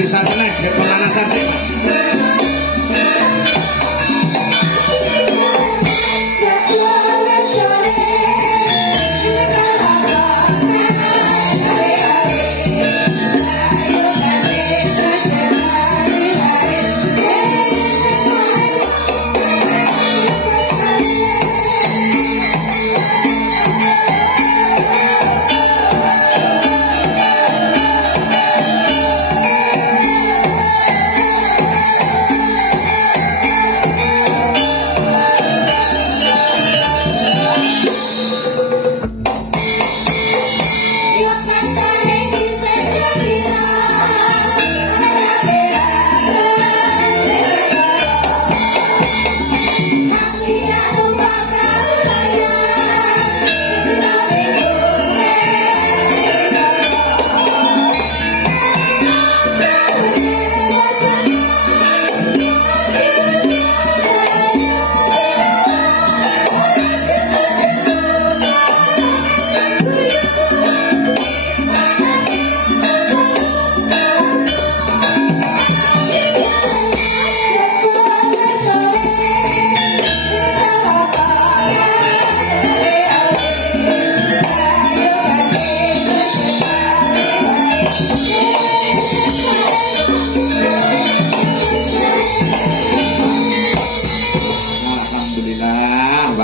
bisa tenang ya pemanasan sih.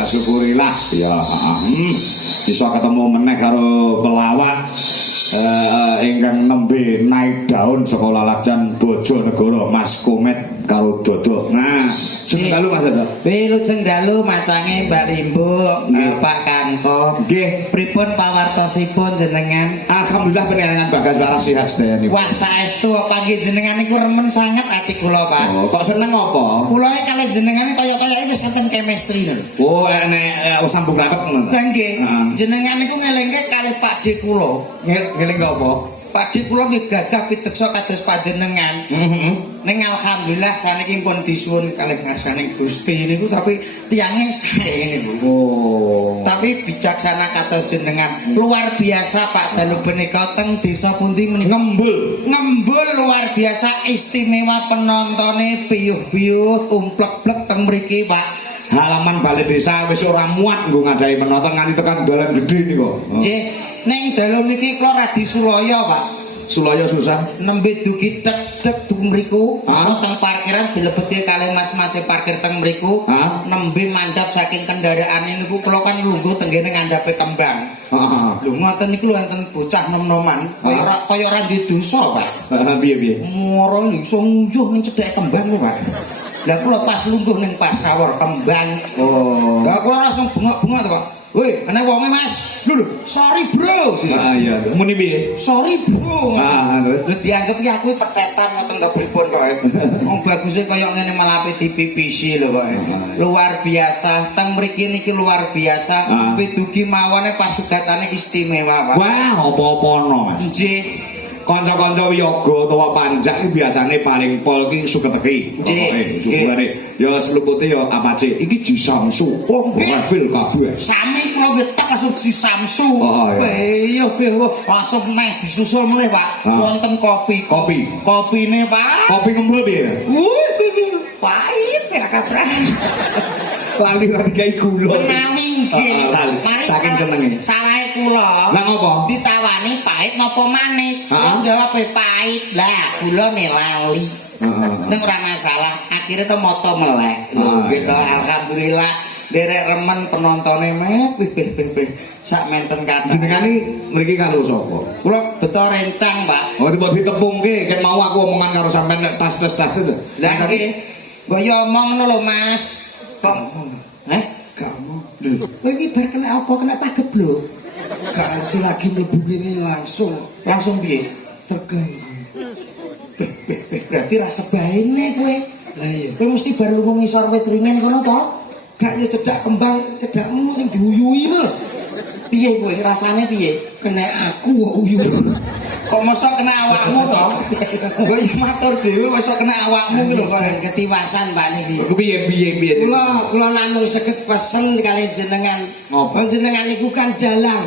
Syukurilah ya bisa ketemu meneh karo pelawak ingkang nembe naik daun sekolah Lalajan Bojonegoro Mas Komet karo Dodo. Nah, sing dalu Mas Dodo. Wilujeng dalu macange Mbak Limbo, Pak Kanko. Nggih, pripun pawartosipun jenengan? Alhamdulillah penanganan Bagas Laras sehat sedaya. Wah, saestu panggih jenengan niku remen sanget ati kula, Pak. Oh, kok seneng apa? Kula kalih jenengan kaya-kaya wis enten chemistry lho. Oh, enek sambung raket ngono. Nggih. Jenengan niku ngelingke kalih Pakde kula. Ngeling apa? Pakde kula nggih gagah piteksa kados panjenengan. Ning alhamdulillah saniki pun disuwun kalih ngarsaning Gusti niku tapi tiyange sae niku. Oh. Tapi bijaksana kados jenengan. Luar biasa Pak dalu menika teng desa pundi menika ngembul luar biasa istimewa penontone piyuh-piyuh umplek-plek teng mriki Pak. Halaman balai desa wis ora muat nggo ngadahi penonton nganti tekan dalan gedhe niku. Nggih, ning dalu niki kula radi sulaya, Pak. Sulaya susah. Nembe dugi tek-tek teng mriku, teng parkiran dilebeti kalih mas-mase parkir teng mriku. Nembe mandhap saking kendaraane niku kula kan lungguh tenggene ngandhape kembang. Lho ngoten niku lho enten bocah nom-noman, kaya ora duwe dosa, Pak. Piye? Moro iso nguyuh ning cedhek kembang lho, Pak. Lah kula pas lungguh ning pasawur kembang. Oh. Lah kula langsung bengok-bengok to, Pak. Woi, ana wonge Mas. Lho, sorry bro. Iya. Muni piye? Sorry bro. Terus lho dianggep ki aku petetan ngoten to pripun kok. Wong baguse kaya ngene malah dipipisi lho kok. Luar biasa. Teng mriki niki luar biasa. Dugi mawane pasugatane istimewa, Pak. Wah, apa-apano, Mas. Nggih. Kanca-kanca wiyaga utawa panjak iki biasane paling pol ki sugeteki. Nggih. Ya selupute ya apace iki Jisamsu. Oh, refil kabeh. Sami kula wetak langsung Jisamsu. Iya, langsung neh disusul meneh, Pak. Wonten kopi. Kopine, Pak. Kopi ngembul piye? Pahit ya kaprah. Lali gawe gula. Menawi nggih. Saking senenge. Salahe kula. Lah ngopo? Ditawani pahit napa manis? Kula jawab pahit. Lah gulane lali. Nek ora masalah, akhirnya to moto melek. Gitu alhamdulillah derek remen penontone met wih sak menten kata. Jenengan iki mriki karo sapa? Kula beto rencang, Pak. Oh, tiba ditepungke ken mau aku omongan karo sampean nek tas-tas. Lah nggih. Nggo yo omong ngono lho, Mas. Kok kamu lho kowe iki bar kena apa kena pageblok gak ngerti lagi mlebu kene langsung piye terganggu berarti ra sebaene kowe lah iya kowe mesti bar lunga ngisor wit ringen kono to gak ya cedak kembang cedakmu sing diuyui lho piye kowe rasane piye kena aku kok uyuh kok mosok kena awakmu to kowe matur dhewe wis kena awakmu lho kok ketiwasan Pak niki piye kula namung seket pesen kali jenengan jenengan niku kan dalang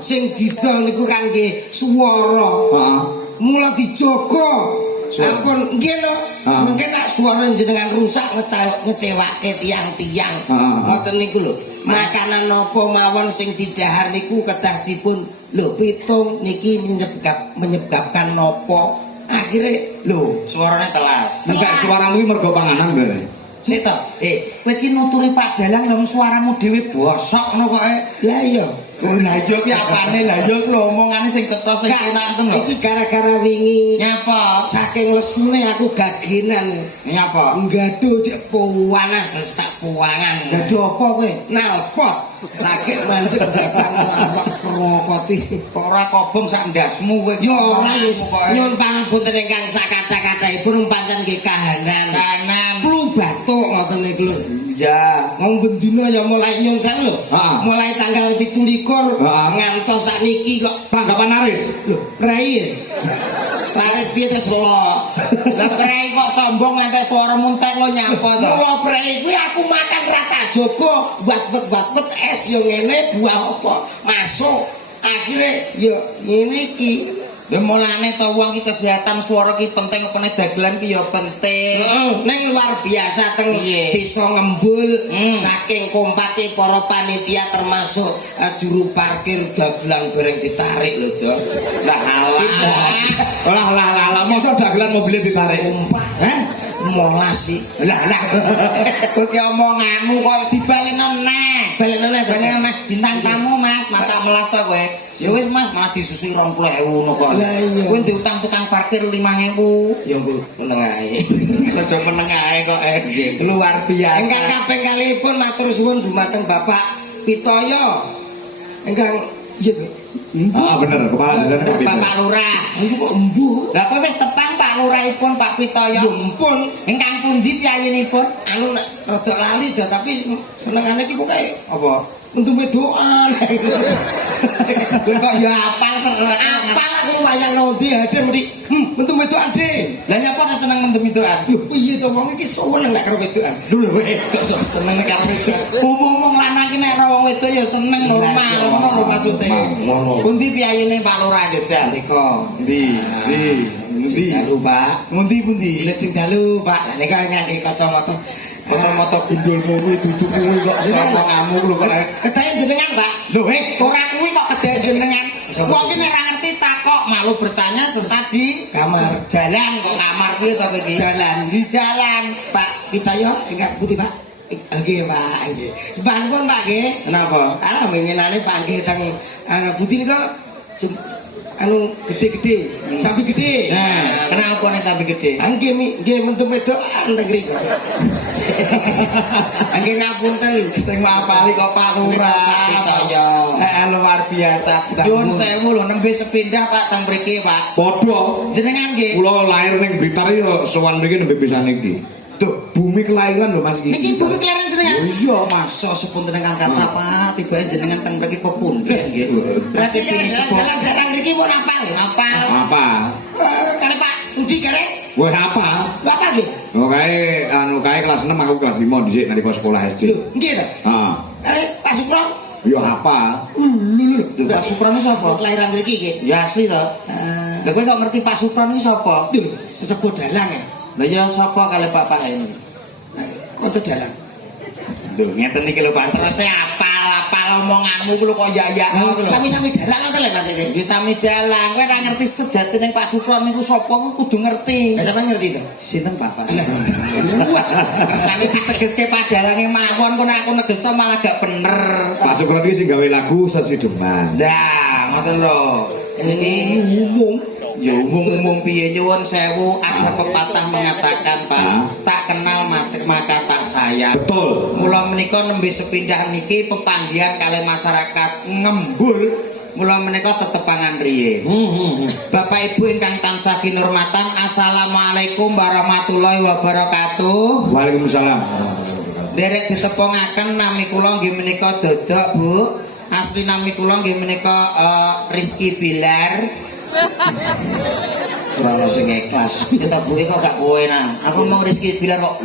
sing didol niku kan nggih swara mula dijaga suara. Ampun, nggih lho. Mungkin nek suara jenengan rusak ngecewake tiang-tiang. Ngoten niku lho. Makanan napa mawon sing didhahar niku kedah dipun lho pitung niki menyebabkan napa? Akhire lho Suarane telas. Enggak suaramu iki mergo panganan bare. Sik to. Kowe iki nuturi Pak Dalang lho suaramu dhewe bosok ngono kok. lah iya. Oh lah iya ki apane? Lah iya ku omongane sing cetha sing enak ten lho. Iki gara-gara wingi Nyapa? saking lesune aku gagenan. Nyapa? Nggaduh cek panas wis tak puangan. Gaduh apa kowe? Nalpot lagi mandek jabang awak prokoti. Kok ora kobong sak ndasmu kowe. Yo ora wis nyuwun pangapunten ingkang sakatha-kathahipun pancen nggih kahanan. Kanan. Flu batuk ngoten niku lho. Ya. Wong bendina ya mulai nyun sewu lho. Mulai tanggal 17 ngantos sakniki kok Tanggapan Aris. lho rai. Laris piye to selo. Lah prei kok sombong nganti suara muntek lo nyapa to. Mula prei kuwi aku makan rata jogo buat es yo ngene buah apa masuk. Akhire yo ngene iki. Ya mulane to wong iki kesehatan suara ki penting apa nek dagelan ki ya penting. Ning luar biasa teng desa Ngembul saking kompake para panitia termasuk juru parkir dagelan bareng ditarik lho, Dok. Lah mosok dagelan mobil ditarik. Molas sih. Lah kowe ki omonganmu kok dibaleno neh. Baleno neh Bintang tamu Mas, masa melas to kowe. Ya wis Mas, malah disusui 20.000 ngono kok. Lah iya. Kowe diutang tukang parkir 5.000. Ya mbok meneng ae. Aja meneng ae kok. Luar biasa. Ingkang kaping kalihipun matur suwun dumateng Bapak Pitoyo. Ingkang iya to. Bener, kepala desa Pak Bapak Lurah. Ayo kok embuh. Lah kowe wis tepang Pak Lurahipun Pak Pitoyo. Ya ampun. Ingkang pundi piyayinipun? Anu nek rada lali dah tapi senengane iki kok kae Apa? untuk wedoan. Kowe kok ya apal seneng. Apal aku wayang nondi hadir mesti untuk wedoan de. Lah nyapa ora seneng mendem ituan? Lho piye to wong iki seneng nek karo wedoan. Lho kok seneng nek karo itu. Umum-umum lanang ki nek ora wong wedok ya seneng normal ngono lho maksude. Ngono. Pundi piyayine Pak Lurah Jogja? Nika. Ndi? Dalu, Pak. Pundi? Lejeng dalu, Pak. Lah nika ngangge kacamata. Kacamata gundulmu kuwi duduk kuwi kok sapa ngamuk lho kok. Kedayan jenengan, Pak. Lho ora kuwi kok kedhe jenengan. Wong ki nek ora ngerti takok, malu bertanya sesat di Kamar. jalan kok kamar kuwi to kowe iki. Jalan. Di jalan. Pak Pitoyo ingkang putih, Pak. Nggih, Pak, nggih. Sepanipun, Pak, nggih. Kenapa? Ana mengenane panggih teng ana putih nika anu gede-gede, sapi gede. Nah, kenapa nek sampe gede? Angge nggih mentu wedok anteng mriku. Angge ngapunten Sing ngapali kok Pak Lurah. Pak Pitoyo. Luar biasa. Nyuwun sewu lho nembe sepindah Pak teng mriki, Pak. Padha. Jenengan nggih. Kula lahir ning Blitar iki sowan mriki nembe pisan iki. Duh, Bumi kelahiran lho Mas iki. niki bumi kelahiran jenengan. Oh iya. Masa sepunten ingkang kata Pak, tibae jenengan teng mriki pepundhen nggih. Berarti Berarti dalam daerah mriki pun apal. apal. Apa? Kali Pak Budi kare Wah apa? apa nggih? Oh kae kelas 6 aku kelas 5 dhisik nalika sekolah SD. Lho, nggih to. Heeh. Kali Pak Supro. Yo apa? Lho, Pak Suprana sapa? Kelahiran mriki nggih. Ya asli to. Lah kowe kok ngerti Pak Suprana iki sapa? Lho, sesepuh dalang ya. Lah ya sapa kali Bapak ini? Kanca dalang. Lho ngeten iki lho Pak, terus apal omonganmu ku lho kok ya ngono lho. Sami-sami dalang ngoten lho Mas iki. Nggih sami dalang, kowe ora ngerti sejatine Pak Supron niku sapa kudu ngerti. Lah sampean ngerti to? Sinten Bapak? Wah, Kersane ditegeske padalange mawon kok nek aku negesa malah gak bener. Pak Sukron iki sing gawe lagu Sesideman. Nah, ngoten lho. Ini umum. ya umum piye nyuwun sewu ada pepatah mengatakan Pak, tak kenal maka tak sayang. Betul. Mula menika nembe sepindah niki pepanggihan kalih masyarakat Ngembul. Mula menika tetepangan riyin. Bapak Ibu ingkang tansah kinurmatan, assalamualaikum warahmatullahi wabarakatuh. Waalaikumsalam. Derek ditepungaken nami kula nggih menika Dodok, Bu. Asli nami kula nggih menika Rizky Bilar. Ora ono sing ikhlas. Kita buke kok gak kowe nang. Aku mau Rizky Bilar kok.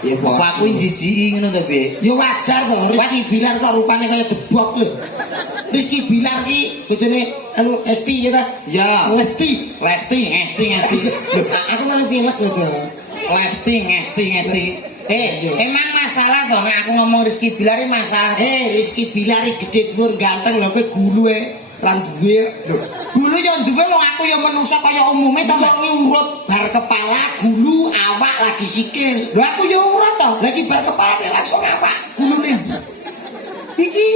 Ya kok aku njijiki ngono to piye? Ya wajar to, Rizky Bilar kok rupane kaya debok lho. Rizky Bilar ki bojone anu Esti ya ta? Ya. Lesti. Ngesti. Aku malah pilek lho, Jo. Ngesti. Emang masalah toh nek aku ngomong Rizky Bilar iki masalah. Rizky Bilar iki gede dhuwur ganteng lho kowe gulu lan duwe. Gulu yo duwe wong aku yo menungso kaya umume to Wong urut bar kepala, gulu, awak lagi sikil. Lho aku yo urut to. Lagi bar kepala langsung awak. Gulune. Iki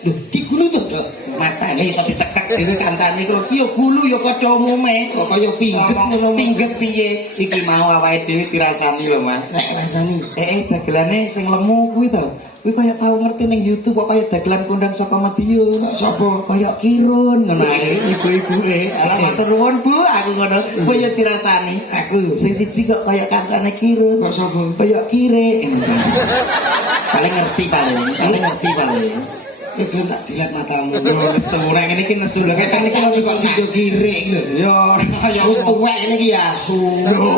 Lho, ki gulu to, Dok. matane iso ditekek dhewe kancane iku lho ki yo gulu yo padha umume Kok kaya pingget ngono. pingget piye iki mau awake dhewe dirasani lho Mas. Nek rasani. Dagelane sing lemu kuwi to. Kuwi kaya tau ngerti ning YouTube kok kaya dagelan kondang saka Madiun. Sapa? Kaya Kirun ngono ae ibu-ibuke. Ala matur nuwun Bu, aku ngono. Kuwi yo dirasani. Aku Sing siji kok kaya kancane Kirun. kok sapa? Kaya Kire. Paling ngerti paling. Belum tak dilihat matamu. Yo nesu ora ngene iki nesu lho Kan iki kok video kiri iki lho. Yo ya Wis tuwek ini ki asu. Lho,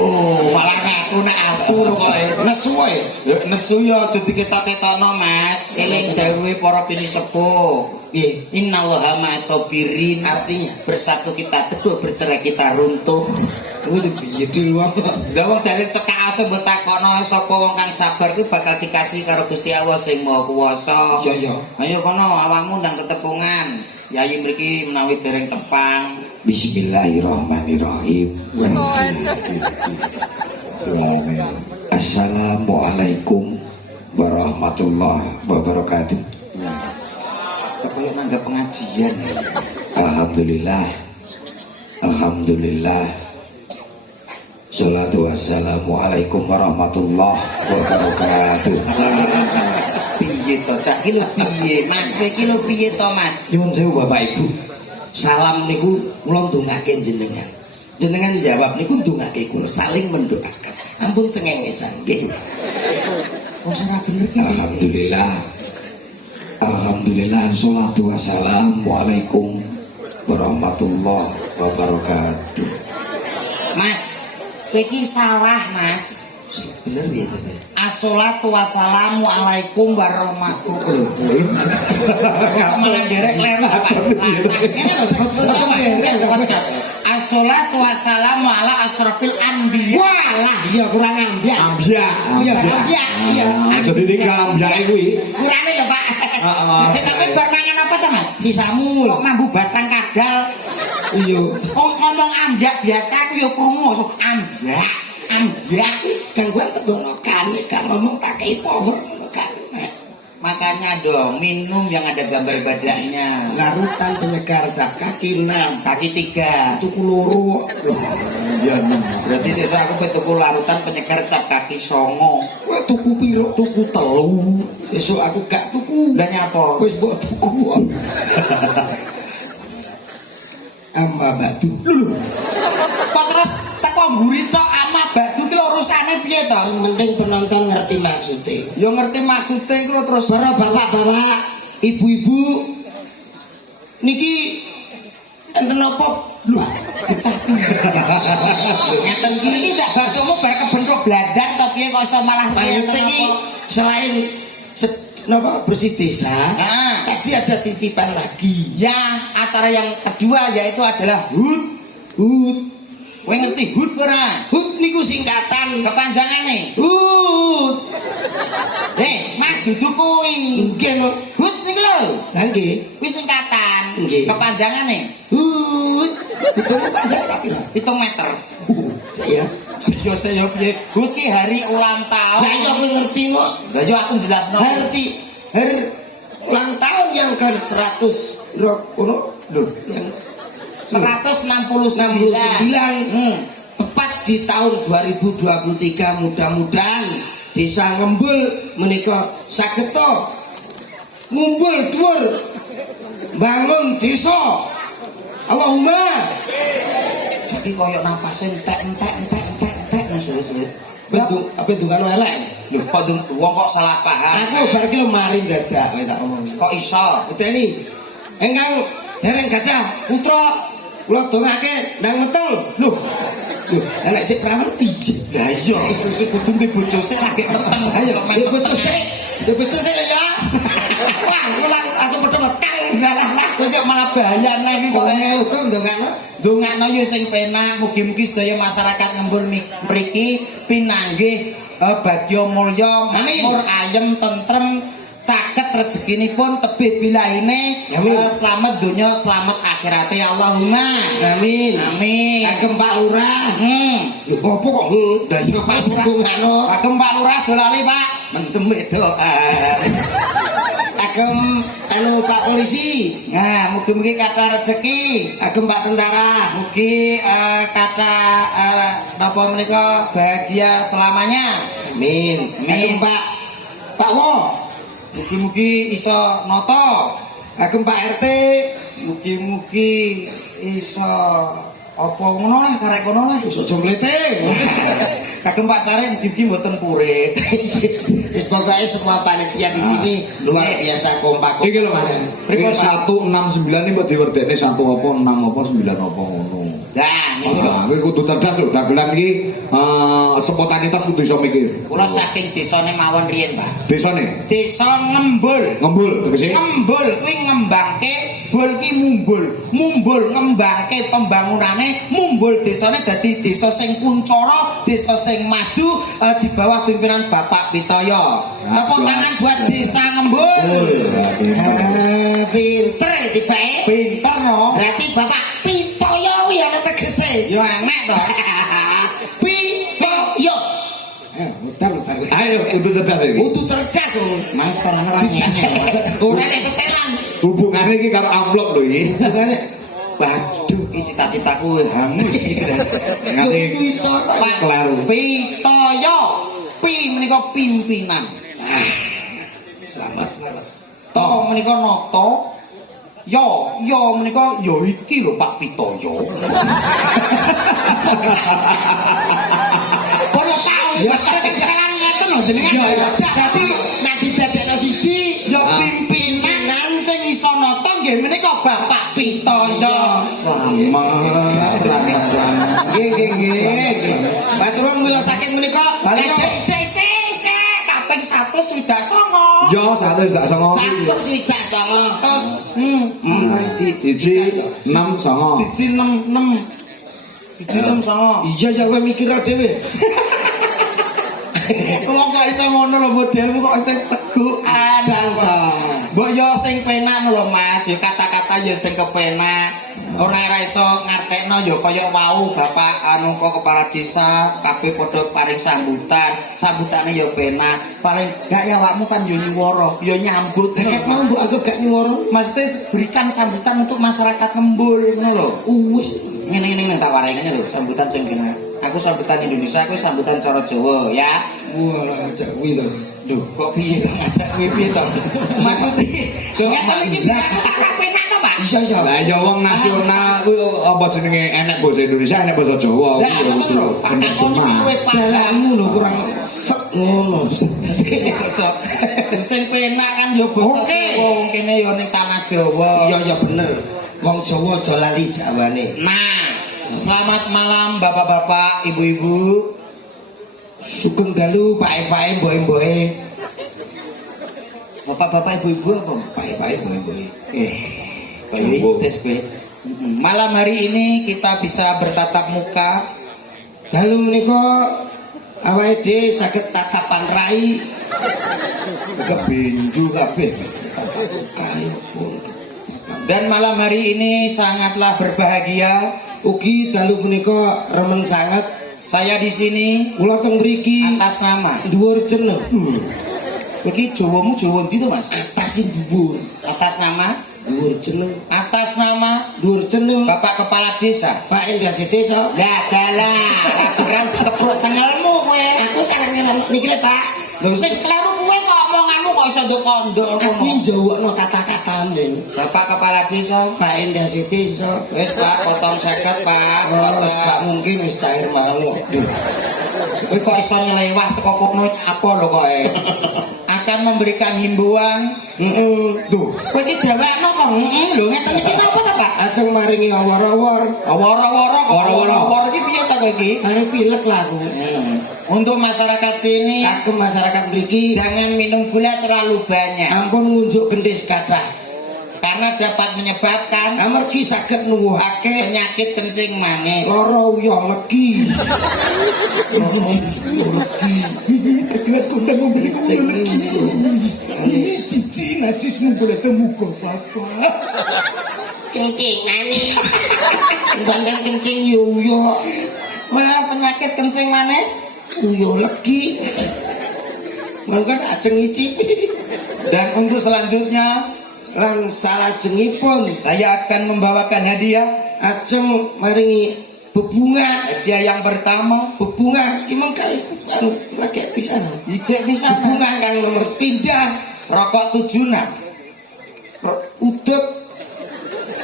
malah aku nek asu lho kok. Nesu wae. Yo nesu yo aja diketok-ketokno Mas. Eling dawuhe para pini sepuh. Piye? Innallaha ma'asobirin. Artinya Bersatu kita teguh, bercerai kita runtuh. kuwi piye dulu. Lah wong dari cekak ase mbok takono sapa wong kang sabar kuwi bakal dikasih karo Gusti Allah sing Maha Kuwasa. Iya. Ayo kono awakmu ndang ketepungan. Yayi mriki menawi dereng tepang. Bismillahirrahmanirrahim. Assalamualaikum warahmatullahi wabarakatuh. Kok koyo nanggap pengajian ya. Alhamdulillah. Salatu wassalamualaikum warahmatullahi wabarakatuh. Piye to cak iki lho piye? Mas kowe iki lho piye to Mas? Nyuwun sewu Bapak Ibu. Salam niku kula ndongake jenengan. Jenengan jawab niku ndongake kula saling mendoakan. Ampun cengengesan nggih. Wong ora bener ki. Alhamdulillah. Salatu wassalamualaikum warahmatullahi wabarakatuh. Mas, kowe iki salah Mas. Bener piye to? Assalatu wassalamu alaikum warahmatullahi wabarakatuh. Malah derek kleru Pak. Ini lho sebut Assalatu wassalamu ala asrafil anbiya. Walah, iya kurang ambiak. Ambiak. Iya. Jadi tinggal ambiak kuwi. Kurane lho, Pak. Tapi bar mangan apa to Mas? Sisamu Kok lho. mambu batang kadal. Iya. Ngomong ambiak biasa aku ya krungu ambiak. Gangguan tenggorokan, kan ngomong tak kei power kan. Makanya dong minum yang ada gambar badaknya. Larutan penyegar cap kaki 6, Kaki 3. tuku loro. Berarti sesuk aku tuku larutan penyegar cap kaki 9. Kowe tuku piro? Tuku 3. Besok aku gak tuku. Lah nyapa? Wis mbok tuku. Ama batu. Kok terus teko mburi tok ama batu ki urusane piye to? Yang penting penonton ngerti maksudnya. Ya ngerti maksude iku lho terus. Para bapak-bapak, ibu-ibu niki enten apa? Lho, kecapi. Ngeten iki tak badomu bar kebentuk blandar to piye kok iso malah Mayat ini selain bersih desa, tadi ada titipan lagi. Ya, acara yang kedua yaitu adalah HUT. Kowe ngerti HUT ora? HUT niku singkatan Kepanjangane. HUT. Mas duduk kuwi. Nggih lho. HUT niku lho. Lah nggih. Kuwi singkatan. Nggih. Kepanjangane HUT. Itu panjang tak kira. 7 meter. Ya. Seyo piye? HUT ki hari ulang tahun. Lah iya kowe ngerti kok. Lah yo aku jelasno. Hari ulang tahun yang ke 100 ono Lho, yang 169. Tepat di tahun 2023 mudah-mudahan desa Ngembul menika sageta ngumpul dhuwur bangun desa. Allahumma. Jadi koyo napase entek suwe-suwe. Bentuk apa dungano elek. Lho kok wong kok salah paham. Aku bar ki mari dadak tak omong. Kok iso? Beteni engkang dereng gadah putra kula dongake ndang metel. Lho. Nek cek prawan piye? Lah iya, wis kudu ndek bojo sik lagi meteng. Ayo, bojo sik. Bojo sik lho ya. Wah, ulang langsung padha meteng. Lah sing penak, mugi-mugi sedaya masyarakat ngembul mriki pinanggih bagya mulya, makmur, ayem, tentrem, caket rezekinipun tebih bilahine, selamat dunya, selamat akhirate Allahumma. Amin. Amin. Kagem Pak Lurah. Lho opo kok Dasar Pak Lurah. Kagem Pak Lurah dolale, Pak. Mentem doa. Kagem Pak Polisi. Nah, mugi-mugi kathah rezeki. Kagem Pak Tentara. Mugi kathah napa menika bahagia selamanya. Amin. Amin. Kagem Pak Wo. Mugi-mugi iso nata. Kagem Pak RT. Mugi-mugi iso apa ngono lah karek ngono lah. Iso jomlete. Kagem Pak Cari mugi-mugi mboten purit. Wis pokoke semua panitia di sini luar biasa kompak. Iki lho Mas. Iki 169 iki mbok diwerdekne 1 apa 6 apa 9 apa ngono. Nah, niku lho. Kowe kudu cerdas lho, dagelan iki spontanitas kudu iso mikir. Kula saking desane mawon riyen, Pak. Desane? Desa Ngembul. Ngembul tegese. Ngembul kuwi ngembangke, bul ki mumbul. Mumbul ngembangke pembangunane, mumbul desane dadi desa sing kuncara, desa sing maju di bawah pimpinan Bapak Pitoyo. Tepuk tangan buat desa Ngembul. Pinter tibake. Pinter no. Berarti Bapak Pitoyo kuwi ana tegese. Yo enek to. Pitoyo. Mutar. Ayo kudu cerdas iki. Kudu cerdas to. Mas terang ora nyenyel. Ora nek setelan. Hubungane iki karo amplop lho iki. Bukane Waduh, iki cita-citaku hangus iki sudah. Lho itu iso. Pak Kleru. Pitoyo. Pi menika pimpinan. Selamat. To menika nata. Yo menika yo iki lho Pak Pitoyo. Padha tau ya sekarang ngeten lho jenengan. Dadi nek didadekno siji Yo pimpinan sing iso nata nggih menika Bapak Pitoyo. Selamat. nggih. Matur nuwun saking menika. Cek kaping 129. Yo 129. 129. Terus Siji 6 songo. siji 66. Siji 69. Iya ya kowe mikir dhewe. Kok gak iso ngono lho modelmu kok sing segukan. Mbok yo sing penak lho Mas, yo kata-kata yo sing kepenak. Ora iso ngartekno yo kaya wau Bapak anu kepala desa kabeh padha paring sambutan. Sambutane yo penak. Paling gak ya awakmu kan yo nyuwara, yo nyambut. Nek mau mbok aku gak nyuwara. Maksudnya berikan sambutan untuk masyarakat Ngembul ngono lho. Wis Ngene tak warai lho sambutan sing penak. Aku sambutan Indonesia, aku sambutan cara Jawa ya. walah ajak kuwi to. Duh, kok piye to ngajak kuwi piye to? Maksudnya, kok ngeten iki penak to, Pak? Iya. Lah ya wong nasional kuwi apa jenenge enek basa Indonesia, enek basa Jawa. Lah ngoten lho, Pak takon kowe Padamu lho kurang set ngono. Sing penak kan yo basa wong kene yo ning tanah Jawa. Iya bener. Wong Jawa aja lali Jawane. Nah, selamat malam Bapak-bapak, Ibu-ibu. Sugeng dalu pae-pae mboe-mboe. Bapak-bapak, Ibu-ibu apa? Pae-pae mboe-mboe. Kayak ites kowe. Malam hari ini kita bisa bertatap muka. Dalu menika awake dhewe saged tatapan rai. Kebenju kabeh. Tatap muka pun. Dan malam hari ini sangatlah berbahagia. Ugi dalu menika remen sanget. Saya di sini Kula teng mriki atas nama. dhuwur jeneng. Iki Jawamu Jawa ndi to, Mas? Atas dhuwur. Atas nama. Dhuwur jeneng. Atas nama Dhuwur jeneng. Bapak Kepala Desa. Pak Endasi Desa. Ya dalah, pikiran kepruk cengelmu kowe. Aku karang niki lho, Pak. Lho sing kleru kowe kok omonganmu kok iso nduk kondok Aku ngono. njawabno kata-katane. Bapak Kepala Desa. Pak Endasi Desa. Wis Pak, potong 50 Pak. Wes gak mungkin wis cair mau. Kowe kok iso nyelewah teko kono apa lho kowe? Akan memberikan himbauan. Duh, kowe iki jawabno kok lho ngeten iki napa ta, Pak? Ajeng maringi awor-awor. Awor-awor iki piye ta kowe iki? Arep pilek lah aku. Untuk masyarakat sini Aku masyarakat mriki jangan minum gula terlalu banyak. ampun ngunjuk gendis kathah. karena dapat menyebabkan amargi saged nuwuhake penyakit kencing manis. lara uyah legi. Tegelat kondang ngombe Kencing legi. Ini cici najis boleh temu kok papa. kencing manis. Mbangkan kencing yo. Wah, penyakit kencing manis. Uyah legi. Mangkan ajeng ngicipi. Dan untuk selanjutnya Lan salajengipun saya akan membawakan hadiah. ajeng maringi bebunga. Hadiah yang pertama Bebunga ki mengko anu lagi pisan. ijek bisa Bebunga kang nomor pindah rokok 76. udut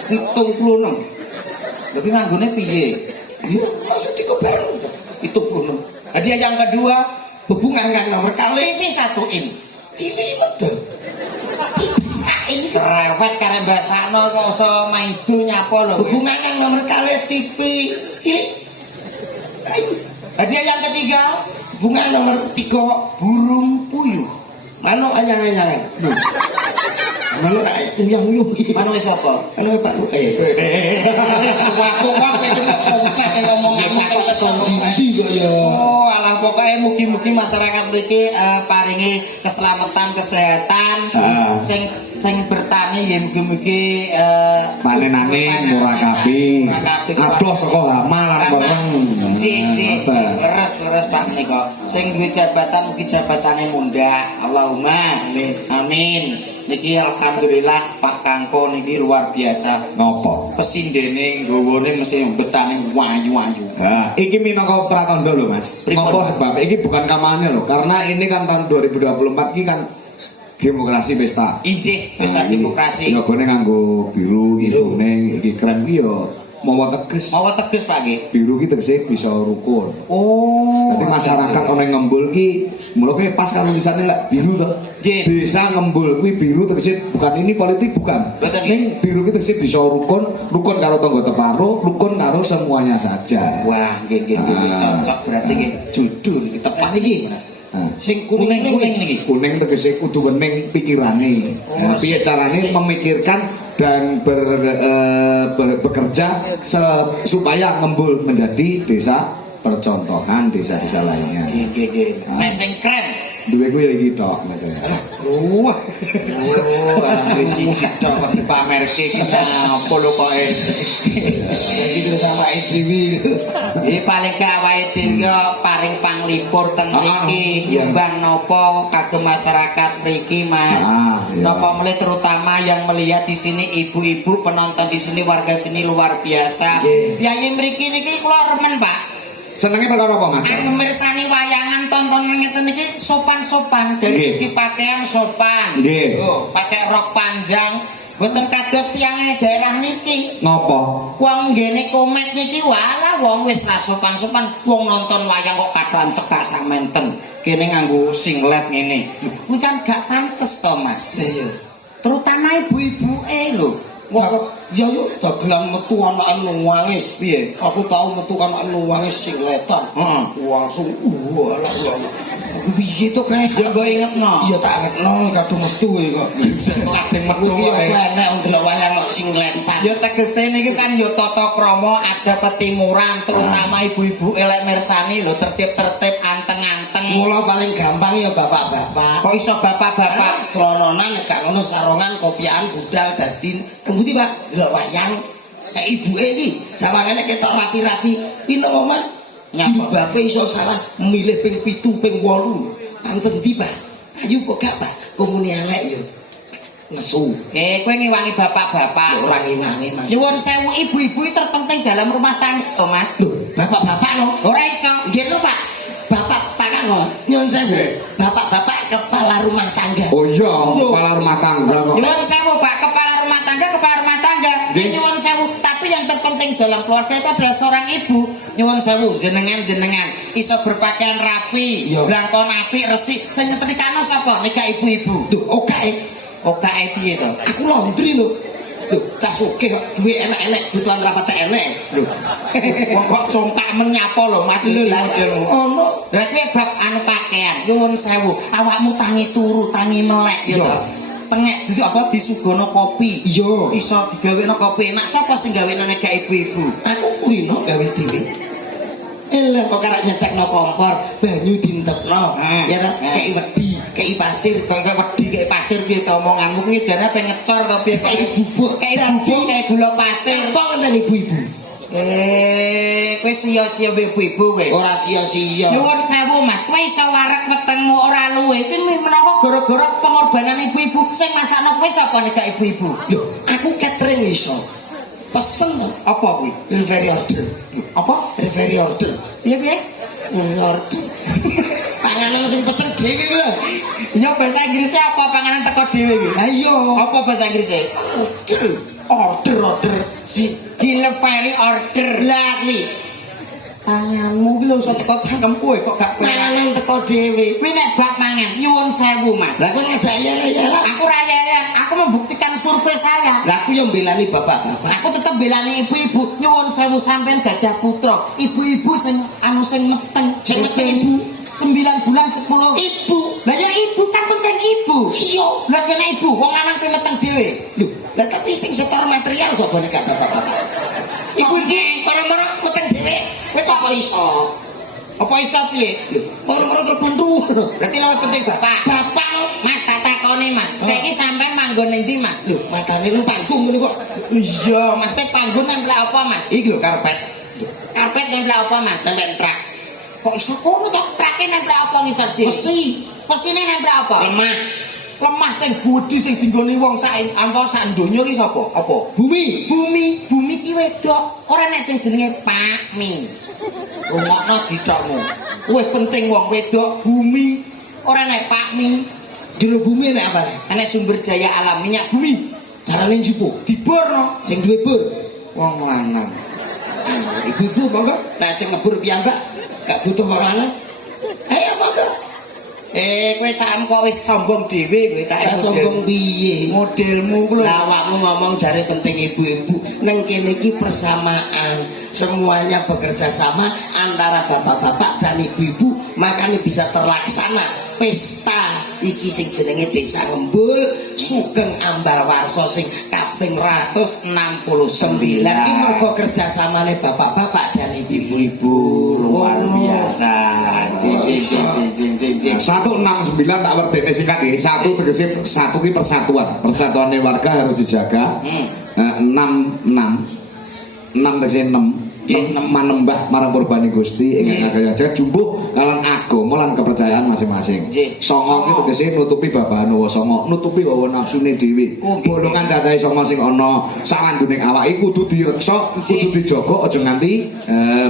76. Lebih nganggone piye? Iya, maksud iku bareng. 76. Hadiah yang kedua Bebunga kang nomor kalih TV 1 in. cilik medal. Bisa ini Cerewet kare basakno kok iso maido nyapa lho. bebunga kang nomor kalih TV cilik. Ayo, Hadiah yang ketiga bunga nomor 3 burung puyuh. manuk anyang-anyangan. Lho. Manuk uyah-uyah iki. Manu wis apa? Anu Pak Lu Waktu-waktu itu konsep ngomongan Ndi kok ya. Oh, alah pokoknya mugi-mugi masyarakat mriki paringi keselamatan kesehatan sing bertani ya mugi-mugi Panenane murah kabeh. Adoh saka hama lan wereng. Cik, leres Pak menika. Sing duwe jabatan mugi jabatane mundhak. Allahumma amin. Niki alhamdulillah Pak Kangko niki luar biasa. Ngopo? Pesindene nggawane mesti betane wayu-wayu. Nah, iki minangka pratandha lho Mas. Ngopo sebab iki bukan kampanye lho, karena ini kan tahun 2024 iki kan demokrasi pesta. Injih, pesta demokrasi. Logone nganggo biru, kuning, iki krem iki yo mawa teges. Mawa teges Pak nggih. Biru ki tegese bisa rukun. Oh. Jadi masyarakat ana yang ngembul ki mulane pas kalau tulisannya lek biru to. Nggih. Desa ngembul kuwi biru tegese bukan ini politik bukan. Betul. Ning biru ki tegese bisa rukun, rukun karo tangga teparo, rukun karo semuanya saja. Wah, nggih cocok berarti nggih judul iki tepat iki. Sing Kuning niki. Kuning tegese kudu wening pikirane. Oh, Piye carane memikirkan dan bekerja supaya ngembul menjadi desa percontohan desa-desa lainnya. Nggih. Nek sing krem Duwe ku ya iki tok Mas. Wah. oh, wis siji tok kok dipamerke iki napa lho kok Iki terus sama SDW. iki paling gak awake dhewe paring panglipur teng mriki nyumbang napa kagem masyarakat mriki Mas. Napa mulai terutama yang melihat di sini ibu-ibu penonton di sini warga sini luar biasa. Biaya mriki niki kula remen Pak. Senenge perkara apa Mas? Mirsani wayangan tontonan ngeten iki sopan-sopan dari segi pakaian sopan. Nggih. Oh, pakai rok panjang. Mboten kados tiyang daerah niki. Napa? Wong nggene komet niki walah wong wis ra sopan-sopan. Wong nonton wayang kok kadang cekak samenten. Kene nganggo singlet ngene. Kuwi kan gak pantes to, Mas. Iya. Terutama ibu-ibuke lho. Wah, ya yo dagelan metu anake nuwangis. Piye? Aku tahu metu anake nuwangis sing letan. Heeh. Langsung walah. Piye to kae? Ya go ingetno. Iya tak ngetno kadung metu kok. Sing ladeng metu Iki wae. aku enek ndelok wayang kok sing letan. Ya tegese niki kan ya tata krama ada petimuran terutama ibu-ibu elek mirsani lho tertib-tertib anteng-anteng. Mula paling gampang ya bapak-bapak. Kok iso bapak-bapak? Celononan gak ngono sarongan kopian budal dadi ngendi Pak? Delok wayang. Nek ibuke iki jawangane ketok rapi-rapi. Pino omah? Jilbabe iso salah milih ping 7 ping 8. Pantes ndi Pak? Ayo kok gak Pak? Komune elek yo. Nesu. Kowe ngiwangi bapak-bapak. Ora ngiwangi Mas. Nyuwun sewu ibu-ibu itu terpenting dalam rumah tangga, to, Mas. Lho, bapak-bapak lho. Ora iso. Nggih lho Pak. Bapak kok nyuwun sewu. Bapak-bapak kepala rumah tangga. Oh iya, kepala rumah tangga kok. Nyuwun sewu, Pak, kepala rumah tangga. Nyuwun sewu, tapi yang terpenting dalam keluarga itu adalah seorang ibu. Nyuwun sewu, jenengan iso berpakaian rapi, blangkon apik, resik. Sing nyetrikane sapa? Nika ibu-ibu. Duh, Okae piye to? aku laundry lho. Lho, cah sugih kok duwe enek-enek, butuhan rapate enek. Lho. Wong kok congkak menyapa lho Mas. Lho lah ono. Lah kuwi bab anu pakaian. Nyuwun sewu, awakmu tangi turu, tangi melek ya to. tengek apa disugono kopi. Iya. Iso digawekno kopi. Enak sapa sing gawekno nek gak ibu-ibu? Aku kulino gawe dhewe. Eleh kok karek nyetekno kompor, banyu dintekno. Ya ta, kei wedi, kei pasir, Kok wedi kaya pasir piye to omonganmu kuwi jane pengen ngecor to piye kei bubuk, kaya bubuk kaya gula pasir. Apa ngene ibu-ibu? Kowe sia-sia ibu-ibu kowe. Ora sia-sia. Nyuwun sewu Mas, kowe iso wareg wetengmu ora luwe. Kuwi menawa gara-gara pengorbanan ibu-ibu sing masakno kowe sapa nek gak ibu-ibu? Lho, aku catering iso. Pesen Apa kuwi? delivery order. Apa? Delivery order. Piye-piye? Order. Panganan sing pesen dhewe ku lho. Ya bahasa Inggrisnya apa panganan teko dhewe iki? Lah iya, Apa bahasa Inggrisnya? order. Order. Si delivery order. Lah kuwi Tanganmu ki lho iso teko cangkemku kok gak kowe. panganan teko dhewe. Kuwi nek bab mangan nyuwun sewu Mas. Lah kok ngajak ya lah. Aku rayayan, aku membuktikan survei saya. Lah aku yang belani bapak-bapak. Aku tetep belani ibu-ibu. Nyuwun sewu sampean gadah putra. Ibu-ibu sing sing meteng. Sing meteng ibu. 9 bulan 10. Ibu. Lah ya ibu kan penting ibu. Iya. Lah kena ibu, wong lanang kuwi meteng dhewe. Lho, lah tapi sing setor material sapa nek gak bapak-bapak? Ibu iki para-para meteng dhewe. Kowe kok kok iso? Apa iso piye? Lho, para-para terbantu. Berarti luwih penting bapak. Bapak Mas tak takoni Mas. Saiki sampean manggon ning ndi Mas? lho, matane nang panggung ngene kok. Iya, Mas teh panggon nempel apa Mas? Iki lho karpet. Karpet nempel apa Mas? Nempel trak. Kok iso kono to trake nempel apa ngisor dhewe? Besi. Mesine nempel apa? Lemah. Lemah sing gedhi sing dinggone wong sak donya ki sapa? Apa? Bumi. Bumi ki wedok, ora nek sing jenenge Pakmi. Rungokno dithokmu. Luwih penting wong wedok bumi, ora nek Pakmi. Dino bumi nek apa? Ana sumber daya alam minyak bumi. Carane njupu. Diborno Sing duwe bur. wong lanang. Ibu-ibu monggo nek sing ngebur piyambak gak butuh wong lanang. Ayo monggo. Kowe cakem kok wis sombong dhewe kowe cakem. Lah sombong piye? Modelmu ku lho. Lah awakmu ngomong jare penting ibu-ibu. Nang kene iki persamaan. Semuanya bekerja sama antara bapak-bapak dan ibu-ibu, makanya bisa terlaksana pesta iki sing jenenge Desa Ngembul Sugeng Ambarwarsa sing kaping 169. Iki mergo kerjasamane bapak-bapak dan ibu-ibu. Luar biasa. Jing. 169 tak werdene singkat iki. Satu tegese satu ki persatuan. Persatuannya warga harus dijaga. 6 tegese 6. Manembah marang kurbane Gusti ingkang ageng jagat jumbuh kalan agama lan kepercayaan masing-masing. Songo ki tegese nutupi babahan wa songo, nutupi hawa nafsune dhewe. Bolongan cacahe songo sing ana salanduning awake kudu direksa, kudu dijaga aja nganti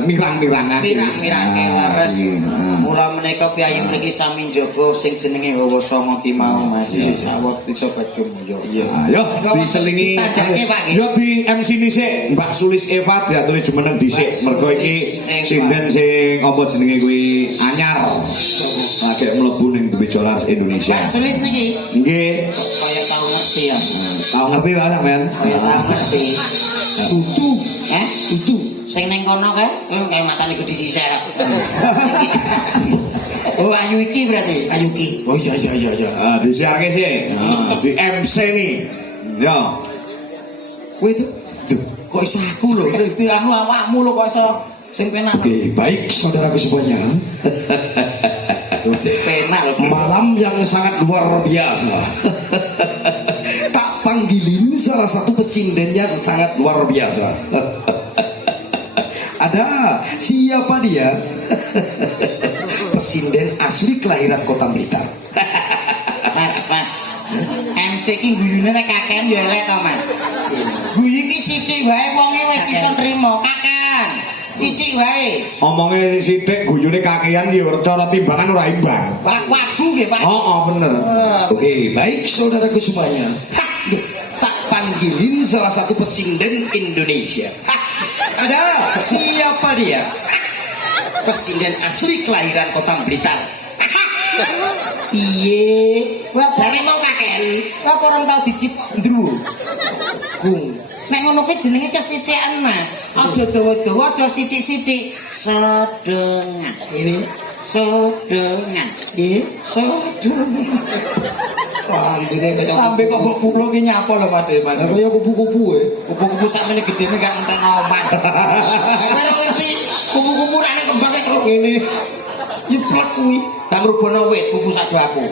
mirang-mirangake. Mirang-mirangake leres. Mula menika piyayi mriki sami njaga sing jenenge hawa songo ki mau Mas. Sawet sobat kumyo. Ayo diselingi. Tajake Pak. Yo di MC dhisik Mbak Sulis Eva diaturi jumeneng dhisik mergo iki sinden sing apa jenenge kuwi anyar. Lagi mlebu ning Bejolars Indonesia. Mbak Sulis niki Nggih. kaya tau ngerti ya. Tahu ngerti ta sampean? Kaya tau ngerti. Tutu. Tutu. Sing ning kono kae? Kayak matane gede sisek. Oh ayu iki berarti. Ayu ki. Oh iya. Disiarke sih. Di MC nih. Yo. Kowe itu Kok iso aku lho, sing istilahmu awakmu lho kok iso sing penak. Oke, baik saudaraku semuanya. Cek penak lho. Malam yang sangat luar biasa. Tak panggilin salah satu pesinden yang sangat luar biasa. Ada siapa dia? Pesinden asli kelahiran Kota Blitar. Mas. MC ki guyune nek kakean ya elek to, Mas. Guyu ki sithik wae wonge wis iso nrimo, kakean. Sithik wae. Omonge sithik guyune kakean ya cara timbangan ora imbang. Wagu nggih, Pak. Bener. Oke, baik saudaraku semuanya. Tak panggilin salah satu pesinden Indonesia. Ada siapa dia? Pesinden asli kelahiran Kota Blitar. piye? Wah, bare mau kakean. Apa orang tau dicipndru? Gung. Nek ngono kuwi jenenge kesithikean, Mas. Aja dawa-dawa, aja sithik-sithik. Sedengan. Ini Sedengan. ini Sedengan. Lambene kaya Lambe kok mbok pulo ki nyapa lho Mas Eman. Lah kaya kupu-kupu Kupu-kupu sakmene gedene gak entek omah. Kaya ngerti kupu-kupu nek kembangnya karo ngene. Nyeplok kuwi. Tak ngrubono wit kupu sak aku.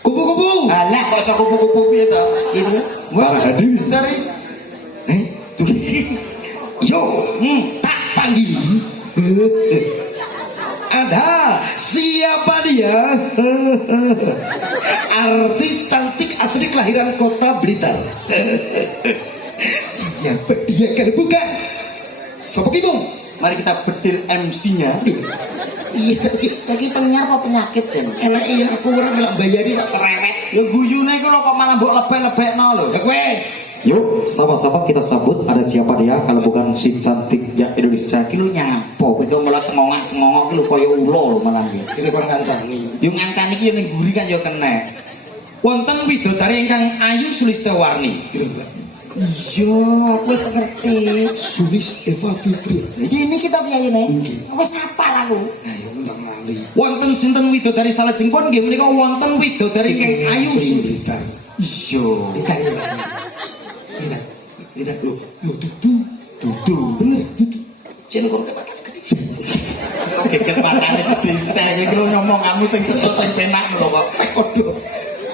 Kupu-kupu. Alah kok iso kupu-kupu piye to? Ini Para hadir. Dari Yo, tak panggil. Ada siapa dia? Artis cantik asli kelahiran kota Blitar. Siapa dia kalau bukan? Sopo kibung? Mari kita bedil MC-nya. iya Lagi penyiar apa penyakit Jen? enak iya aku ora melak bayari kok cerewet. Ya guyune iku lho kok malah mbok lebek-lebekno lho. Ya kowe Yuk, sama-sama kita sambut. Ada siapa dia kalau bukan si cantiknya Indonesia? Iki lho nyapo, kowe malah cengongak-cengongok ki lho kaya ula lho malah iki. ini kon kancani. Yo ngancani iki yo ning guri kan yo kena. Wonten widodari ingkang ayu Sulistiwarni. Iya, aku wis ngerti. Sulis Eva Fitri. Iki ini kita piyayene? Wis hafal aku. Ayo ndang lali. Wonten sinten widodari salajengipun nggih menika wonten widodari ingkang ayu. Blitar. Iya. Blitar. Blitar. Yo dudu. Bener dudu. Jen kok kepatan gede. Geger matane gede saya iki lho ngomonganmu sing sesuk sing penak lho kok. Waduh.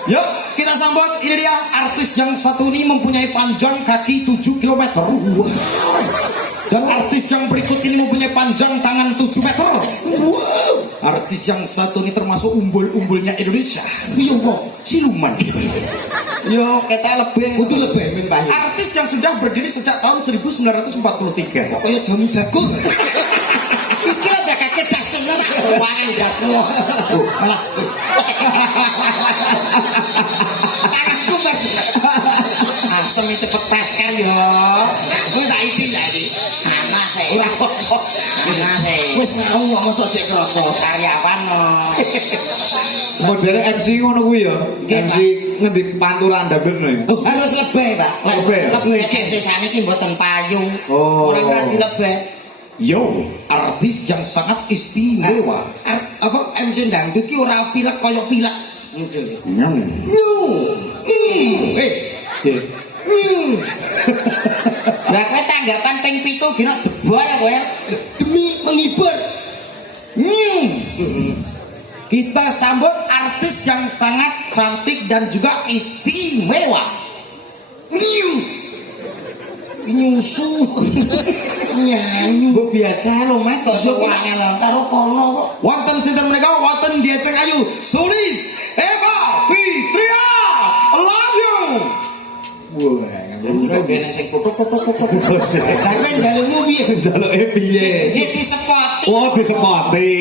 Yuk, kita sambut. Ini dia artis yang satu ini mempunyai panjang kaki 7 km. Wow. Dan artis yang berikut ini mempunyai panjang tangan 7 meter. Wow. Artis yang satu ini termasuk umbul-umbulnya Indonesia. Iya kok. Siluman. Yo, kita lebih. Kudu lebih men bayi. Artis yang sudah berdiri sejak tahun 1943. Kaya jamu jagung. Iki ada kakek dasmu tak ruangan dasmu. Malah. Tanganku mas. Asem itu petas kan yo. Gue saiki jadi. Sama sih. Ora kok. Sama sih. Wis mau ngomong sok sik kroso. Karyawan no. Modele MC ngono kuwi ya. MC ngendi pantulan ndabel ya. Harus lebih, Pak. Lebih ya? Lebih. Sisane ki mboten payu. Oh. Ora dilebeh. Yo, artis yang sangat istimewa. Apa MC dangdut ki ora pilek kaya pilek. Ngene. Nyang. Lah kowe tanggapan ping 7 gino jebol kowe. Demi menghibur. Kita sambut artis yang sangat cantik dan juga istimewa. Nyusu. Nyanyi. Gue biasa lo met kok sok angel Karo kono kok. wonten sinten menika wonten diajeng ayu Sulis Eva Fitria. I love you. Wah, Kok kene sing foto-foto. Lah kowe njalukmu piye? jaluke piye? Iki sepoti. Oh, disepoti.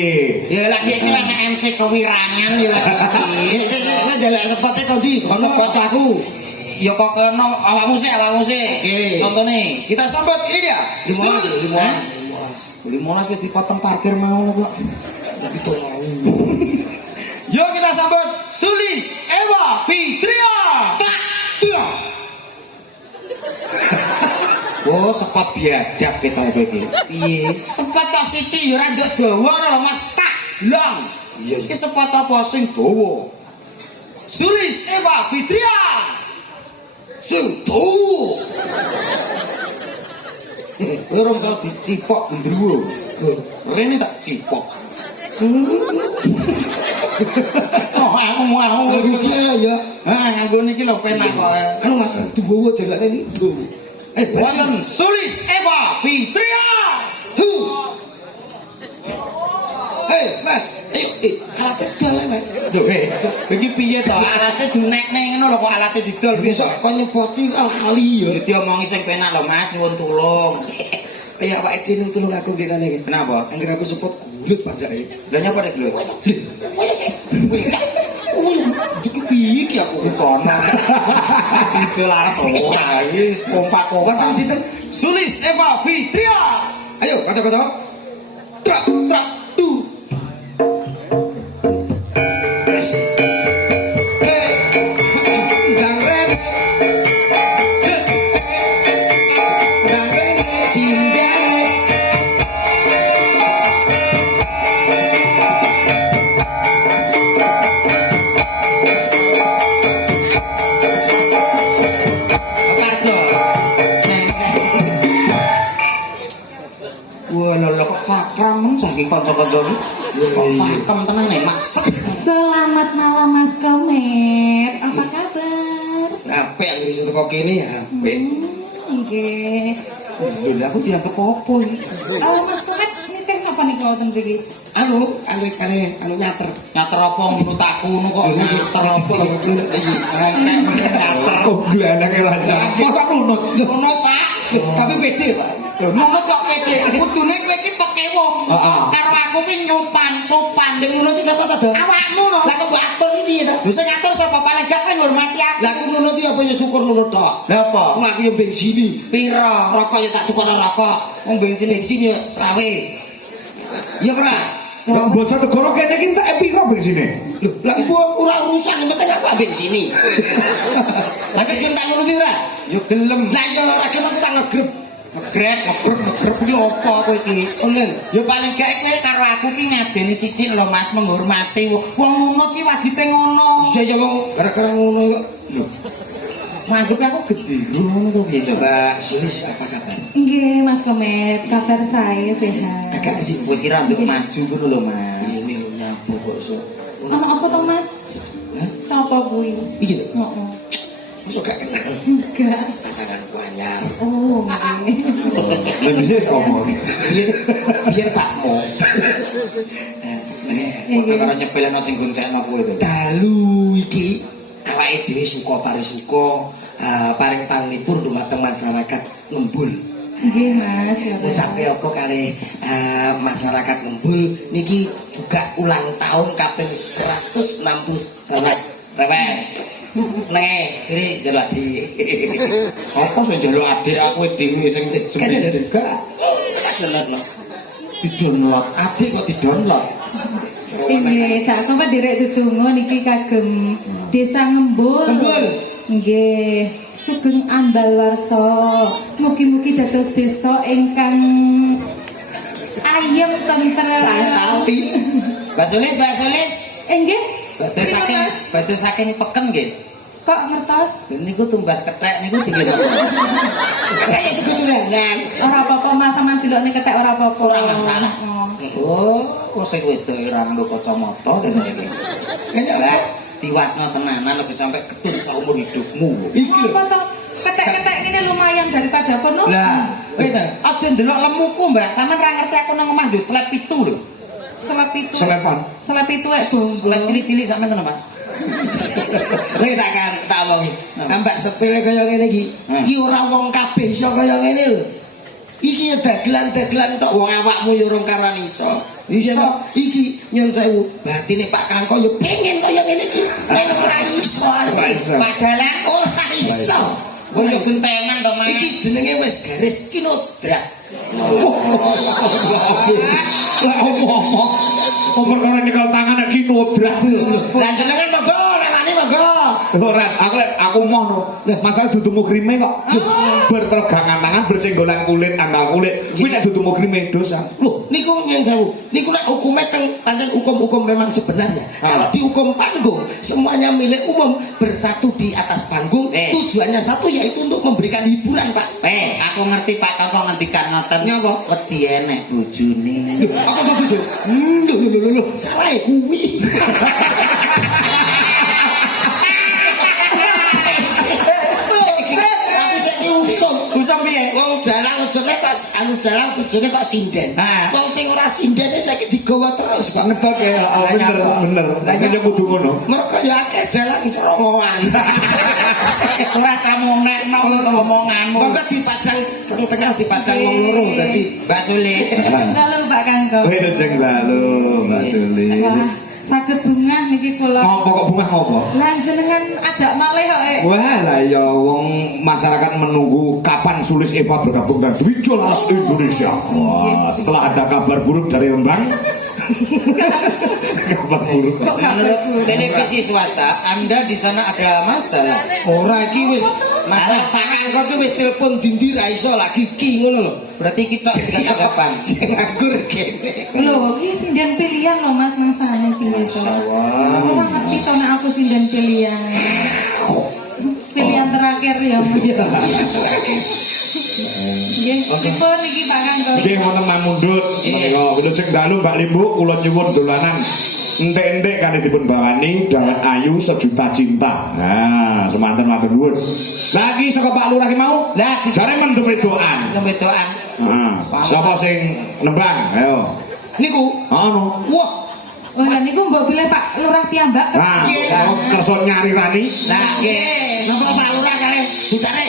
Ya lagi iki lagi MC kewirangan ya. Lah njaluk sepote to ndi? Ono foto aku. Ya kok kena awakmu sih. Oke. Nonton kita sambut ini dia. 15 wis dipotong parkir mau kok. Itu mau. Yuk kita sambut Sulis Eva Fitria. Dia. Oh, sempat biadab kita iki. Piye? Sempat tak siti ya ora nduk dawa lho Mas tak long. Iya. Iki sempat apa sing dawa? Sulis Eva Fitria. Tuh. Urung tau dicipok gendruwo. Rene tak cipok. Oh, aku mau Aku ya. nganggo niki lho penak kok. Kan Mas duwowo jalane itu. Wonten Sulis Eva Fitria. Hei, Mas. Ayo, alatnya dol Mas. Lho, iki piye to? Alate dinek-nek ngono lho kok alate didol Besok kau nyepoti kali ya. diomongi sing penak lho Mas, nyuwun tulung. Kayak awake dhewe tulung aku dene iki. Kenapa? Angger aku sepot gulut pajake. Lah nyapa nek lho? Wala sih. Iki piye iki aku? Kono. Dijelas ora wis kompak-kompak. Wonten sinten? Sulis Eva Fitria. Ayo, kocok-kocok. Trak, trak, tu. Bang Rene. Bang Rene, Sindane. iki kanca-kanca iki. Pakem tenan nek masak. Selamat malam Mas Komet. Apa kabar? Apik yang iso teko kene apik. Nggih. Lha aku dianggap apa iki? Mas Komet nitih napa niku wonten mriki? Anu nyater. Nyater apa menurut aku ngono kok nyater apa lho iki. Nyater. Kok glanange raja. Masa runut. Ngono Pak. Tapi pede, Pak. Ngono kok pede. Kudune kowe iki pekewo. Karo aku ki nyupan, sopan. Sing ngono ki sapa ta, Dok? Awakmu no. Lah kok atur iki piye ta? Lho sing ngatur sapa paling gak kowe ngurmati aku. Lah aku ngono ki apa ya syukur ngono tok. Lah apa? Wong aku ya bensini. Pira? Rokok ya tak tukono rokok. Wong bensin Bensin ya rawe. Ya ora. Lah bocah negara kene iki entek piro bensine? Lho, lah gua ora urusan penting aku ambek sini. Lah kek tak ngono ki ora? Yo gelem. Lah ya ora gelem aku tak ngegrep. Ngegrep iki apa kowe iki? Onen. Ya paling gak kowe karo aku ki ngajeni sithik lho Mas menghormati. Wong nunut ki wajibe ngono. Iya ya wong gara-gara ngono kok. Lho. Manggep aku gede ngono to piye coba? Mbak Sulis apa kabar? Nggih Mas Komet, kabar saya sehat. Agak sih Kowe kira nduk maju ngono lho Mas. ini lho nyapu kok so. Ono apa to Mas? Hah? Sapa kuwi? Iki lho. Heeh. Masuk gak kenal. Enggak. Pasanganku anyar. Oh, nggih. Lah dise sapa? Biar Pak Mo. Nek karo nyepelno sing gonsekno kowe to. Dalu iki awake dhewe suka parisuka paring panglipur dumateng masyarakat Ngembul. Nggih Mas, ya Mas. Ucape apa kali masyarakat Ngembul niki juga ulang tahun kaping 160 banget. Rewel. Nek, jadi jelak di. Sopo sing njaluk adik aku dhewe sing Kene gak download no. di-download. Adik kok di-download. Nggih, Cak Komet direk dedonga niki kagem Desa Ngembul. Ngembul. Nggih, sugeng ambal warsa. Mugi-mugi dados desa ingkang ayem tentrem. Cantik. Mbak Sulis. Nggih. Badhe saking peken nggih. Kok ngertos? Niku tumbas kethek niku dikira. Kayak itu keturunan. Ora apa-apa Mas, sampean delokne kethek ora apa-apa. Ora masalah. Oh, sing wedok ora nganggo kacamata dene iki. Kayaknya Lah, diwasno tenanan aja sampe ketut saumur hidupmu. iki lho. Apa to? Kethek-kethek ngene lumayan daripada kono. Lah, kita Aja ndelok lemuku, Mbak. Sampeyan ora ngerti aku nang omah ndek slep 7 lho. Selep itu. Selepan. Selep itu ek bongo. Slep cilik-cilik sampeyan tenan, Pak. Kowe tak omongi. Ambak sepele kaya ngene iki. Iki ora wong kabeh iso kaya ngene lho. Iki ya dagelan-dagelan tok wong awakmu ya urung karan iso. Iso iki nyon sewu. Batine Pak Kangko ya pengen kaya ngene iki. Nek ora iso. Padalan Ora iso. kowe yo gentenan to, Mas. Iki jenenge wis garis kinodrat. Lah opo-opo. Kok perkara nyekel tangan iki nodrat lho. Lah jenengan monggo, lewani monggo. Ora, aku mau no. Masalah dudu mukrime kok. Berpegangan tangan bersenggolan kulit tanggal kulit. Kuwi nek dudu mukrime dosa. Loh, niku nyen sewu. Niku nek hukume teng pancen hukum-hukum memang sebenarnya. Kalau di hukum panggung, semuanya milik umum bersatu di atas panggung. Tujuannya satu yaitu untuk memberikan hiburan, Pak. Aku ngerti Pak Tonto ngendikan ngoten. Nyapa? Wedi enek bojone. Apa kok bojo? Lho, salah kuwi. Aku saiki usum. Usum piye? Wong dalang ujune kok dalang bojone kok sinden. Ha. Wong sing ora sindene saiki digawa terus kok. Ngetok ya, bener. Lah ya kudu ngono. Mergo ya akeh dalang cerongoan. Ora samungekno omonganmu. Monggo dipadang teng tengah dipadang wong loro dadi Mbak Sulis. Halo Pak Kangko. Wih, jeng lalu, Mbak Wah, Sulis. saged bungah niki kula. Ngopo kok bungah ngopo? Lah jenengan ajak malih kok. Wah, lah ya wong masyarakat menunggu kapan Sulis Eva bergabung dengan Dwijolas Indonesia. Wah, setelah ada kabar buruk dari Rembang. Kabar buruk. Kok Menurut televisi swasta, Anda di sana ada masalah. ora iki wis masalah Pak Kangko ki wis telepon dindi ra iso lagi ki ngono lho. Berarti kita sudah kapan? Nganggur kene. Lho, iki sinden pilihan lho Mas nang sana piye to. Ora ngerti to nek aku sinden pilihan. Pilihan terakhir ya Mas. Nggih, pripun iki Pak Kantor? Nggih wonten mamundhut. Menika kula sing dalu Mbak Limbu kula nyuwun dolanan entek-entek kan dipun bawani dawet ayu sejuta cinta. Nah, semanten matur nuwun. Lagi saka Pak Lurah ki mau. Lah, Jare mendem wedokan. kebetulan. Heeh. Sapa sing nembang? Ayo. Niku. Ono. Wah, Oh, ya niku mbok bilih Pak Lurah piyambak. Nah, kok kersa nyari rani. Nah, nggih. napa Pak Lurah kali butare?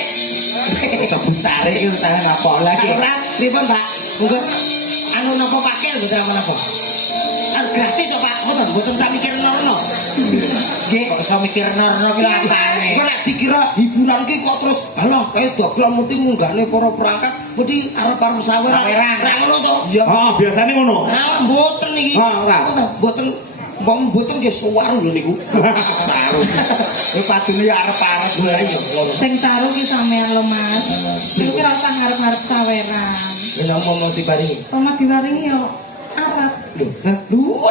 Sebut sare iki usah napa lagi. Pak Lurah, pripun Pak? Monggo anu napa pakil mboten apa-apa. Kan gratis kok Pak, mboten sak mikir norno. Nggih, kok iso mikir norno ki apane? Kok nek dikira hiburan ki kok terus alah kayak doblon mesti munggahne para perangkat mesti arep-arep saweran. Saweran. Ra ngono to? Ya, Oh, biasane ngono. Ah, mboten iki. Ah, ora. Mboten wong mboten nggih suwaru lho niku. saru. Kuwi padune ya arep-arep lho ya. Sing saru ki sampean lho Mas. Iku ki ora usah ngarep-ngarep saweran. Yen mau diparingi. Pama diwaringi yo Arab. Lho,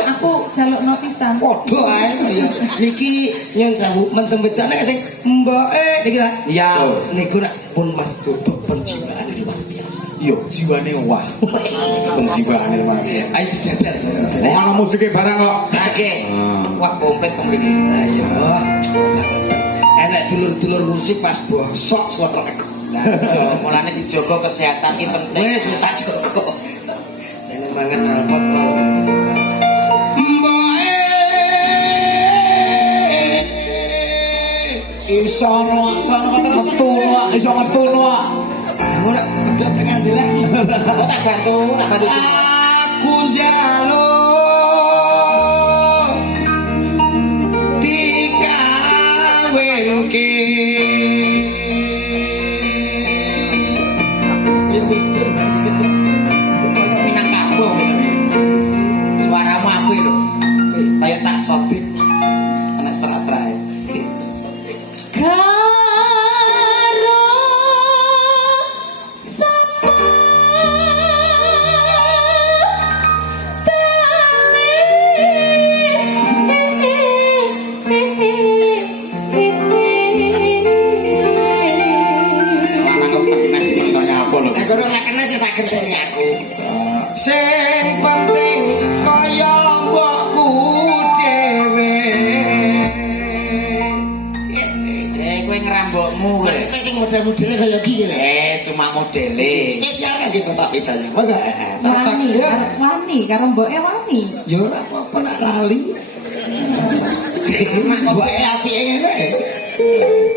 Aku jalukno pisan. padha ae ya. Niki nyun sewu mentem bedane sing mboke niki ta. Iya. Niku nak pun Mas Godok penjiwaane luar biasa. Yo jiwane wah. Penjiwaane luar biasa. Ayo didadar. Wong ana musike barang kok. Oke. Wah, komplit mriki. Ayo. Enek dulur-dulur musik pas bosok suara aku. Nah, yo mulane dijogo kesehatan ki penting. Wis tak joko. Jangan banget alpot mau. Mboe. Iso metu iso metu Kamu nak pedot tengah dela. Oh, tak bantu. Aku njaluk dikawinke. Ya betul. Minangkabau gitu. Suaramu apik lho. Kayak Cak Sodik. Anak serak-serak. Karo sapa Lanang kok penes montone apa lho. Nek ora kena sih tak genteni aku. Sing penting kaya mbokku dhewe. Kowe ngerambokmu kowe. Maksudnya sing model-modelnya kaya gini lho. Cuma modele. Spesial kan gitu Bapak Pitanya. Maka wani, arep wani karo mboke wani. ya ora apa-apa nak lali. Mbok apike ngene.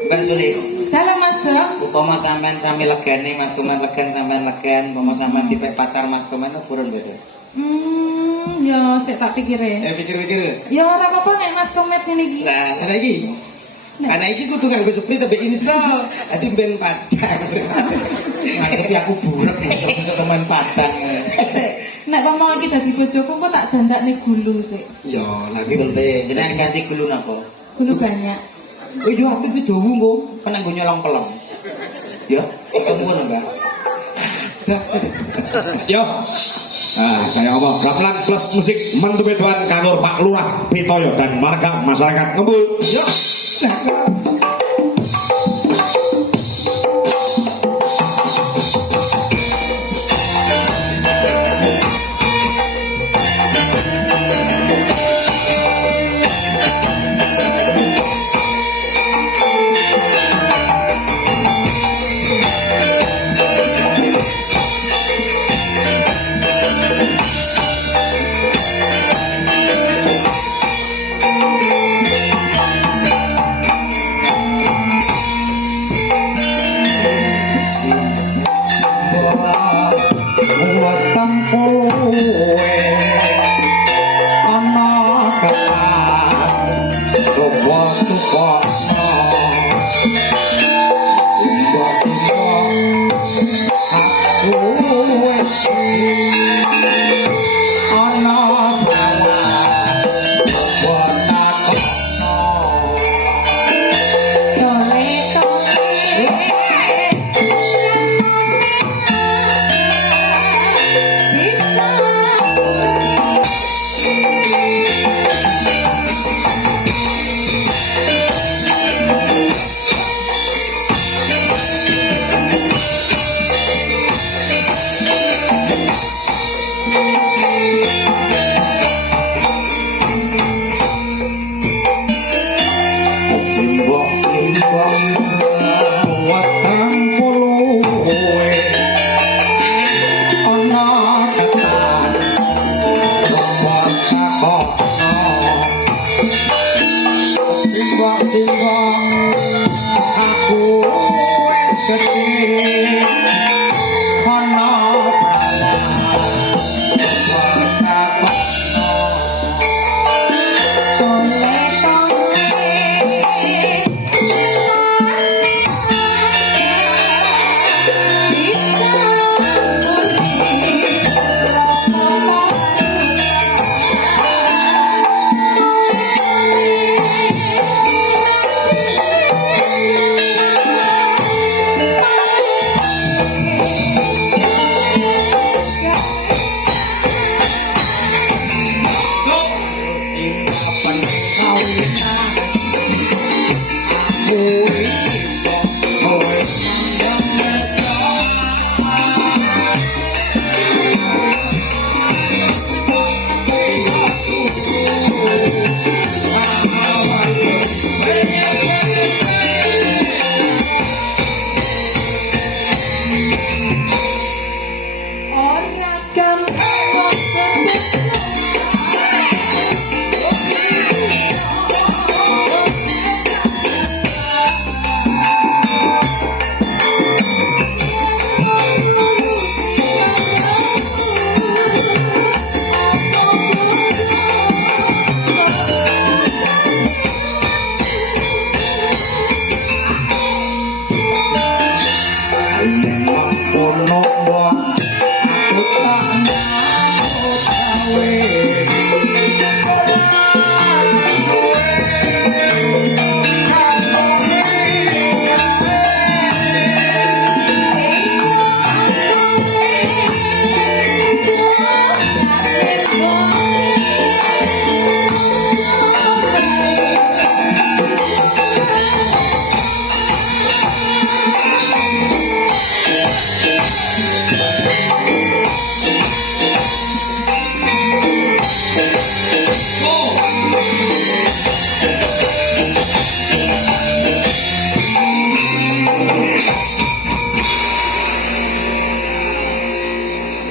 Ben sulis. Dalam Mas Dok. Upama sampean sami legane Mas Kuman legan sampean legan, upama sampean dipek pacar Mas Kuman itu purun beda. Ya sik tak pikire. Pikir-pikir. Ya ora apa-apa nek Mas komet ngene iki. Nah, ada lagi. Anak iki kudu nganggo sprit tapi ini so. Adi ben padang. Nganggep aku buruk bisa teman padang. Sik, nek ngomong iki dadi bojoku kok tak dandakne gulu sik. Ya, lagi penting. Jenengan ganti gulu napa? Gulu banyak. Oh iya aku ku dawu kok, penanggo nyolong pelem. Ya, ketemu enggak? Yo. Nah, saya ngomong gamelan plus musik mentume Tuan Kantor Pak Lurah Pitoyo dan marga masyarakat Ngembul. Yo.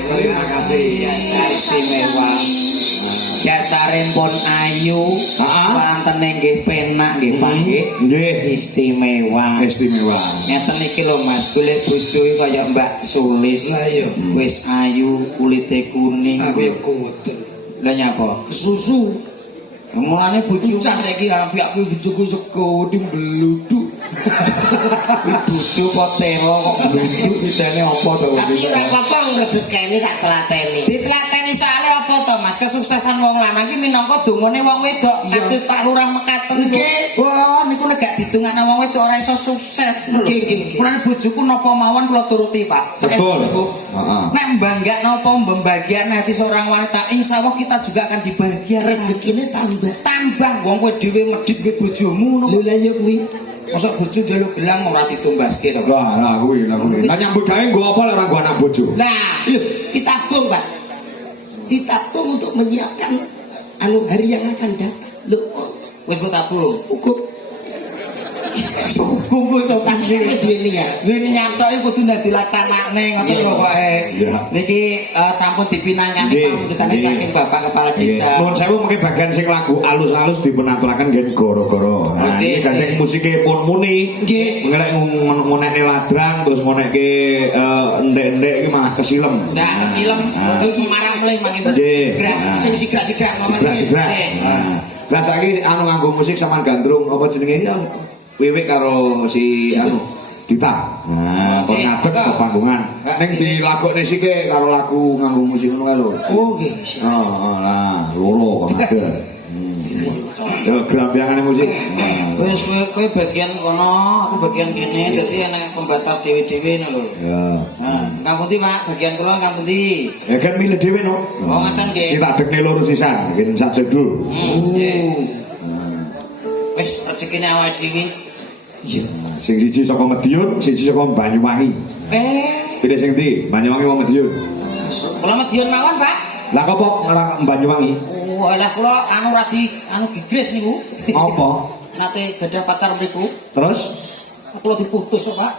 Terima kasih. Istimewa. Dasare pun ayu, wantene nggih penak nggih Pak nggih. Nggih. Istimewa. Istimewa. Ngeten iki lho Mas, golek bojo kaya Mbak Sulis. Lah iya. Wis ayu, kulite kuning. Aku ya kuweden. Lah nyapa? Susu. Mulane bojo Bocah saiki rapi aku bojoku sego dimbeluduk. bojo kok telo kok blunduk bisane apa to? Tapi ora apa-apa rezekine tak telateni. Ditlateni soalé apa to Mas? Kesuksesan wong lanang iki minangka dongane wong wedok. Kados Pak Lurah mekaten niku. Nggih. Wah, niku nek gak ditungane wong wedok ora iso sukses. Nggih, nggih. Mulane bojoku napa mawon kula turuti, Pak. Betul. Heeh. Nek mbangga napa membahagiakan hati seorang wanita, insyaallah kita juga akan dibahagiakan. Rezekine Tambah wong kowe dhewe medhit kowe bojomu ngono. Lho lah ya kuwi. Mosok bojo njaluk gelang ora ditumbaske to. Lah kuwi. Lah nyambut gawe nggo apa lek ora nggo anak bojo? Nah, lho, ditabung, Pak. Ditabung untuk menyiapkan hari yang akan datang. Lho, Wis mbok tabung. cukup. Kumpul sopan iki. Wis duwe niat. Ini nyantok iki kudu dadi laksanane ngoten lho pokoke. Iya. Niki sampun dipinangkan Nggih. pamudutane Nggih. saking Bapak Kepala Desa. Nuwun sewu mungkin bagian sing lagu alus-alus dipenaturaken nggih goro-goro. Nah, Nggih, iki gandeng nggih. musike pun muni. Nggih. Ngelek ngonekne ladrang terus ngonekke endek-endek iki malah kesilem. Nah, kesilem terus Semarang mulai mangke Nggih. Gerak. Sing sigrak-sigrak ngomong. Sigrak-sigrak. Nggih. Nah, lah saiki anu nganggo musik sampean gandrung apa jenenge iki? Wiwik karo si anu Dita. Nah, kok Nggih. ngadeg ke panggungan. Ning dilagokne sike karo lagu nganggo musik ngono kae lho. Oh, nggih. Oh, lah, loro kok ngadeg. Yo grambyangane musik. Wis kowe bagian kono, aku bagian kene, dadi ana pembatas dhewe-dhewe ngono lho. Ya. Nah, ngapunten Pak, bagian kula ngapunten. Ya kan milih dhewe no. Oh, ngoten nggih. Kita dekne loro sisan, mungkin sak jedul. Nggih. Wis rezekine awake dhewe. Iya. Sing siji saka Madiun, siji saka Banyuwangi. Pilih sing ndi? Banyuwangi wong Madiun. Kula Madiun mawon, Pak. Lah kok ngarang Banyuwangi? Oh, alah kula anu radi anu gigres niku. Apa? Nate gadah pacar mriku. Terus Kula diputus kok, Pak.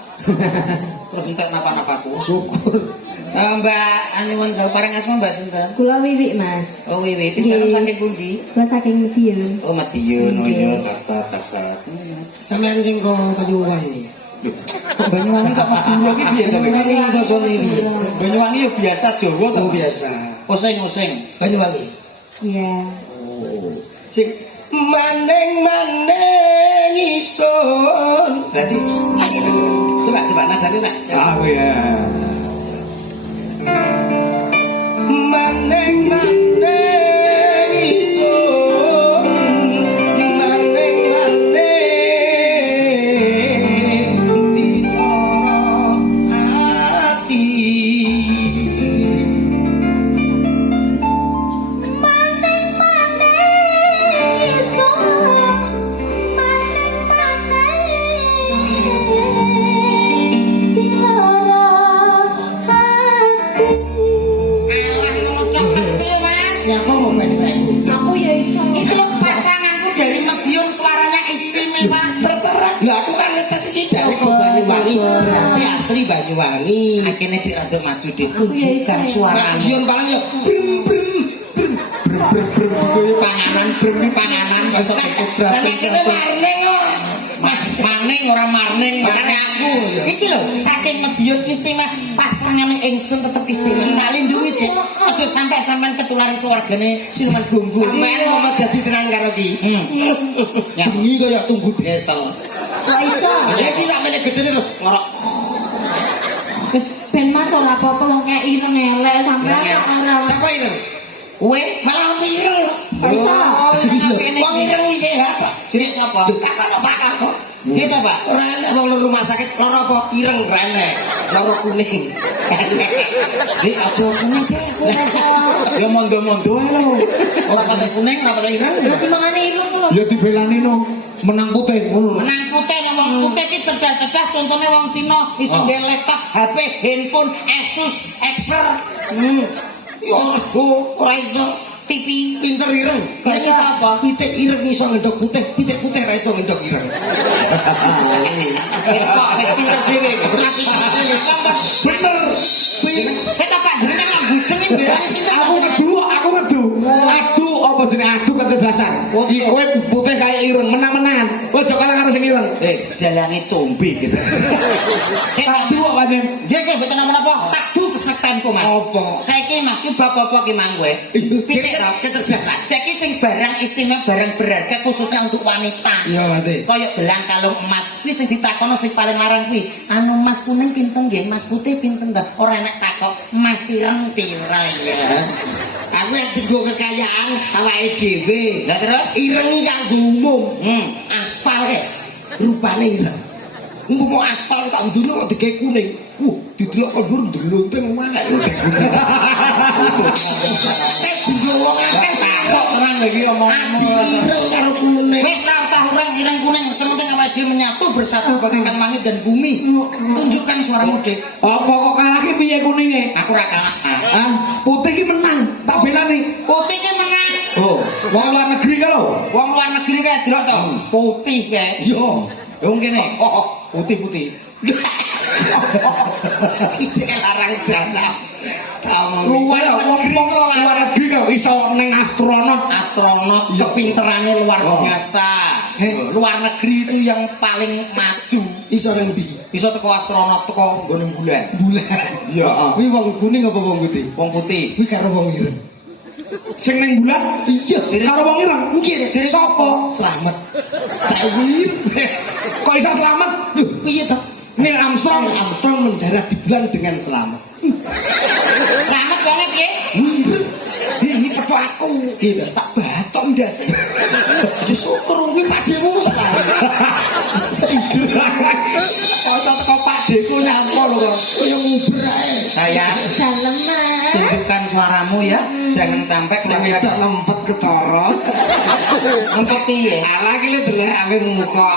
Terus entek napa-napaku. Syukur. Mbak nyuwun sawu paring asma Mbak sinten? Kula Wiwik, Mas. Oh, Wiwi, pinten Nggih. saking pundi? Kula saking Madiun. Oh, Madiun. Oh, Nggih. iya, cacat. Sampeyan sing kok Banyuwangi. Kok Banyuwangi kok Madiun iki piye to? Banyuwangi basane iki. Banyuwangi ya biasa Jawa to. Oh, biasa. Oseng-oseng. Banyuwangi. Iya. Sing maneng-maneng ison. Tadi. Coba nadane, Pak. ah ya. Maneng-maneng ison. Maneng-maneng diloro ati. Alah ngocok kecil, Mas. Siapa mau main aku? Aku ya iso. Itu loh pasanganku dari Madiun suaranya istimewa. Terserah. Lah aku kan ngetes iki dari kok Banyuwangi. Berarti asli Banyuwangi. Akhirnya dirada maju deh. Aku ya iso. Tunjukkan suaranya. Madiun paling ya brem brem. Kuwi panganan, bremi panganan, kok bentuk Lah berapa nek kene marning kok. Maning ora marning Makane aku. iki lho saking Madiun istimewa pasangane ingsun tetep istimewa tak lindungi deh aja sampai sampean ketularan keluargane siluman gunggu Sampeyan mau dadi tenan karo ki. ya Bengi kaya tunggu desel. Kok iso? Ya iki sampeyan gedene terus ngorok. Wis ben Mas ora apa-apa wong kaya ireng elek sampean kok ora. Siapa itu? kowe Malah pireng lho. Iso. Wong ireng iki sehat kok. jadi siapa Tak apa kok. gitu Pak Ora enak wong loro rumah sakit loro apa pireng rene. Loro kuning. di aja kuning deh ya mondo-mondo ae lho ora patah kuning ora patah ireng Berarti mangane ireng lho. Ya dibelani no, menang putih ngono. menang putih nek wong putih iki cerdas-cerdas contohnya wong Cina iso nggawe laptop, HP, handphone, Asus, Acer. Yo ora iso. pipi pinter ireng. Kaya apa? Pitik ireng iso ngendok putih, pitik putih ra iso ngendok ireng. Wis kok wis pinter dhewe. Bener. Saya tak pak jenengan lah bujengin berani sih Aku ngedu. Adu apa jenenge adu kecerdasan. Iki kowe putih kaya ireng menang-menangan. Ojo kalah karo sing ireng. dalange combe gitu. Saya Adu kok pancen. Nggih nggih mboten napa-napa. Tak du kesektenku Mas. Apa? Saiki Mas ki bapak-bapak ki mang kowe. Pitik to kecerdasan. Saiki sing barang istimewa barang berharga khususnya untuk wanita. Iya, Mati. Kaya gelang kalung emas kuwi sing ditakono sing paling larang kuwi. Anu emas kuning pinten nggih, emas putih pinten ta? Ora enak takok emas ireng pira ya. Aku yang digo kekayaan awake dhewe. Lah terus Ireng iki kanggo umum. Aspal ke. Rupane ireng. Engko mau aspal sak dunya kok digawe kuning. Didelok kok ndur ndelonteng mana. Digo wong akeh kok terang lagi omong. aji ireng karo kuning. Wis ra usah urang ireng kuning, sementing awake dhewe menyatu bersatu bagaikan langit dan bumi. Tunjukkan suaramu, Dik. Apa kok kalah ki piye kuninge? Aku ra kalah. Putih ki menang. Tak belani. Putih ki menang. Oh, wong luar negeri ka lho. Wong luar negeri kae delok to. Putih kae. Yo. Wong kene. Putih-putih. Iki larang dalam. Luar wong luar negeri ka iso ning astronot. Astronot kepinterannya luar biasa. Luar negeri itu yang paling maju. Iso nang ndi? Iso teko astronot teko nggone bulan. Bulan. Iya. Kuwi wong kuning apa wong putih? Wong putih. Kuwi karo wong ireng. Sing ning bulan Iya, karo wong ireng. nggih. Jadi sapa? Selamat. Cawir. Kok iso selamat? Loh, piye to? Neil Armstrong. Neil Armstrong mendarat di bulan dengan selamat. Selamat wonge piye? Ini pedho aku. Gitu. Tak batok ndase. Syukur kuwi padhemu salah. Kok teko pakdeku nyampo lho. Kaya nguber ae. Sayang, Dalem Mas. tunjukkan suaramu ya. Jangan sampai Sing wedok lempet ketara. Engko piye? Ala ki lho delok ame muka.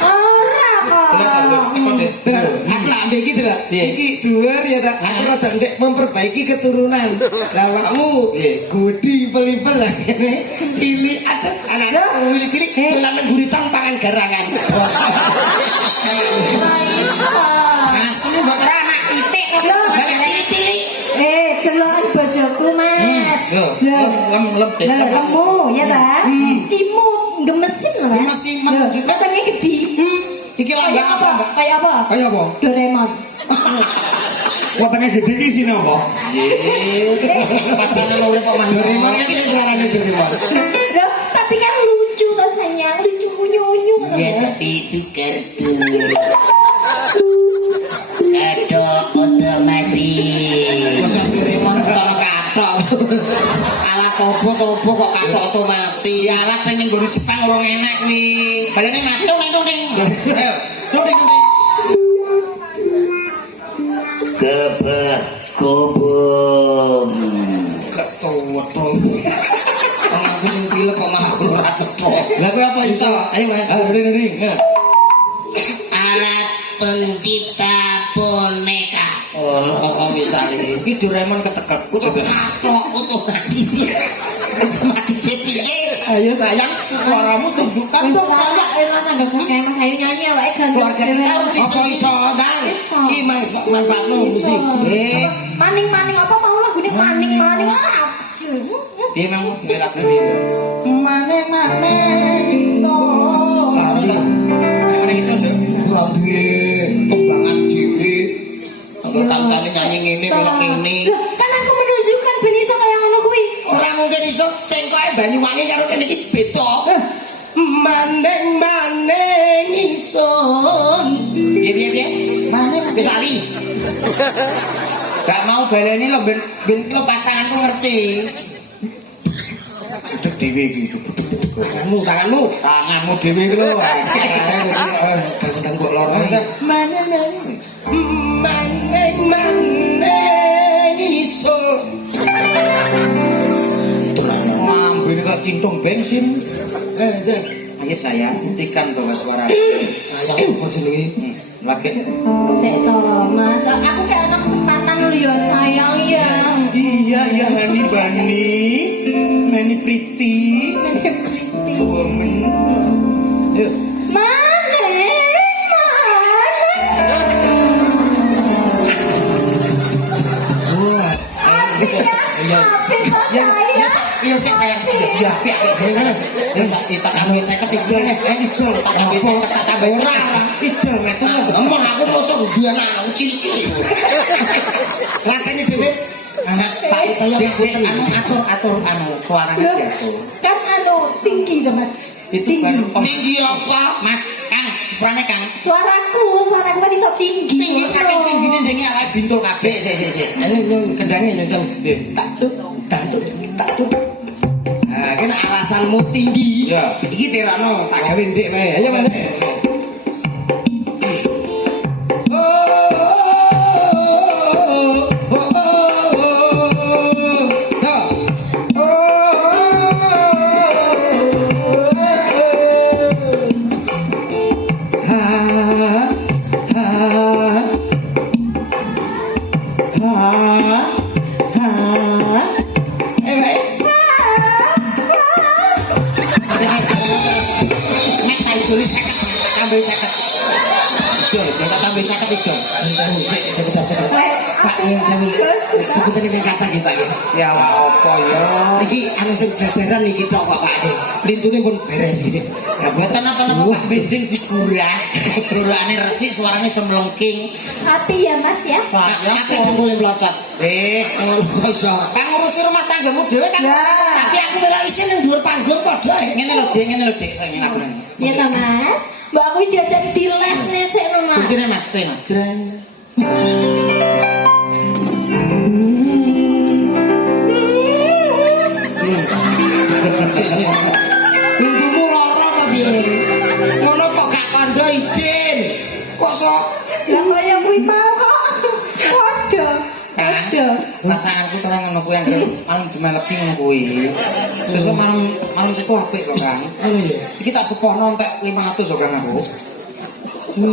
Ora kok. Aku lak ambek iki delok. Iya. Iki dhuwur ya ta. Aku rada ndek memperbaiki keturunan. Lah awakmu Iya. gudi pelipel lah kene. Cilik ada anak-anak wong cilik lan guritan pangan garangan. Asline mbok ora anak pitik kok. Cilik-cilik. Delokan bojoku Mas. Lem Lemu ya ta? Imut gemesin lho Mas. Gemesin, menunjukkan. Katanya gede. Iki lambang apa, Mbak? Kayak apa? Kaya apa? Doraemon. Wetenge gede ki sine apa? Pasane lho kok mandor. Doraemon iki suarane Doraemon. Loh, tapi kan lucu toh sayang, lucu unyu-unyu loh. Ya tapi itu kartun. Kado otomatis. Bocah Doraemon ketara kathok. Alat topo kok kathok otomatis. Alat sing ning gone Jepang urung enak kuwi. Balene ngatung ning. Ayo, tuting. Kebah kobong. Kecotho. Wong aku sing pilek kok malah aku ora cetok. Lah kuwi apa iso? Ayo Mas. Ring. Alat pencipta boneka. Oh, misalnya. Iki Doraemon ketekek. Utuh kathok otomatis. Otomatis piye? Ayo sayang, suaramu tunjukkan Wis dong Mas, sayang. wis Mas anggap Mas kayak Mas Ayu nyanyi awake ganteng. Keluarga kita harus Apa iso Dang? Iso. Iki manfaatmu musik. Maning-maning apa mau lagune maning-maning ora. Dia memang ngelak dulu. Mana iso. Lali. Mana iso lho. Ora duwe kembangan dhewe. Angger kancane nyanyi ngene melok ngene. Kan aku menunjukkan ben iso kaya ngono kuwi. Ora mungkin iso cengkoke Banyuwangi karo kene iki beda. Maneng iso. Piye? Mana Wis lali. gak mau baleni lho ben lo pasanganku ngerti. Duduk dhewe iki, duduk. Tanganmu. Tanganmu dhewe iki lho. Dang kok lara. Mana. Maneng iso. Ngambene kok cintung bensin. Zek. Ayo sayang, buktikan bahwa suara Sayang apa jenenge? lagi. Sik to, Mas. Aku kayak ana kesempatan lho ya, sayang ya. Iya, ya Hani Bani, Mani Pretty, woman. Yuk. Iya sih sayang. Iya, pihak saya. Ya enggak kita tambah saya ketiga. Ijol, tak tambah saya tak tambah ora. Ijol metu. Emang aku mosok duwe anak cili-cili. Latene dhewe. Pak Itoyo atur suaranya diatur. Kan tinggi to Mas. Itu kan tinggi apa? Mas Kang, suaranya Kang. Suaraku kan iso tinggi. Tinggi saking tinggine ndenge awake bintul kabeh. Sik. Ini kendangnya nyocok. Tak duk. Nah, kena alasanmu tinggi. Ya. Iki terakno, tak gawe ndek wae. Ayo Mas. Pak yang sami sebentar ini kata gitu Pak Ya apa ya? Iki anu sing jajaran iki tok kok Pak lintune pun beres iki. Ya buatan apa-apa Pak benjing dikuras. Rurane resik suaranya semlengking. Hati ya Mas ya. Apa jempole mlocot? Ora iso. Kang ngurusi rumah tanggamu dhewe kan. Tapi aku melok isin ning dhuwur panggung padha. Ngene lho, Dik, saya ngene aku. Iya ta Mas. Mbak aku diajak di les nesek no Mas. Bojone Mas Cena. Jreng. Untumu lara apa piye? Ngono kok gak kandha izin. Kok sok Lah kaya kuwi mau kok. Waduh. Pasanganku terang ngono kuwi anggere malam jemaah lebih ngono kuwi. Sesuk malam siku apik kok, Kang. Iki tak sepono entek 500 kok Kang aku. Aku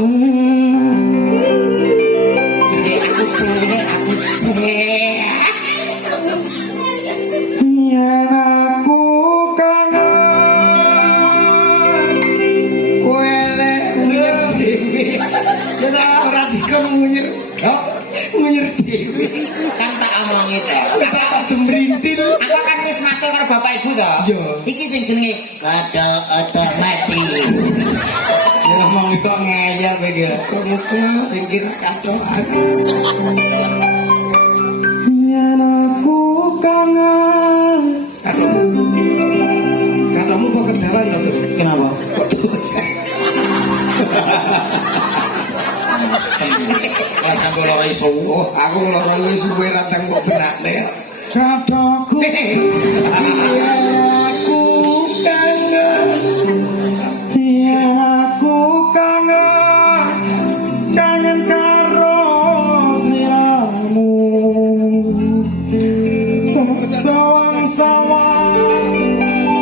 Yen aku kangen wele ngunyir dhewe. Yen ora dikon ngunyir. Ngunyir dhewe. kan tak omongi to. Wis tak jembrintil. Aku kan wis matur karo bapak ibu to. Iya. Iki sing jenenge kado otomatis. Ya ngomong kok ngeyel kowe iki. Kok muka sing kira katokan. Yen aku kangen Katamu kok kedalan to, Tur? Kenapa? Kok terus? Lah sampe ora iso. Oh, aku lara wis suwe ratang kok benakne. kataku Aku kangen. yen aku kangen karo sliramu sawang-sawang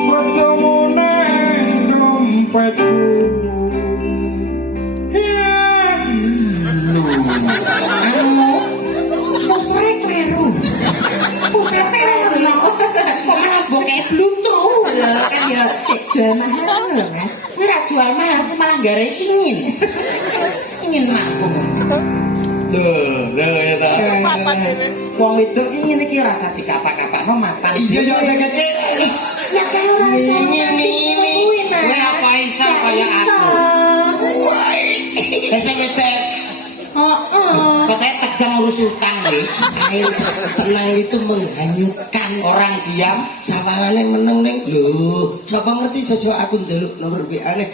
ketemu ning dompetku Musrek meru. Pusat meru. Kok malah bokeh blutru. Lah kan ya sik jual mahal lho Mas. Kuwi ra jual mahal, kuwi malah gare ingin. Ingin mampu. Loh ya ta. Wong itu ingin iki rasa dikapak-kapakno mapan. Iya yo dekake. Ya kaya rasanya kuwi Mas. Kuwi apa iso kaya aku. Wis ngete. Katanya tegang ngurus utang nih. Air tenang itu menghanyutkan Orang diam. sawangane meneng ning lho sapa ngerti sosok aku njaluk nomor WA-ne.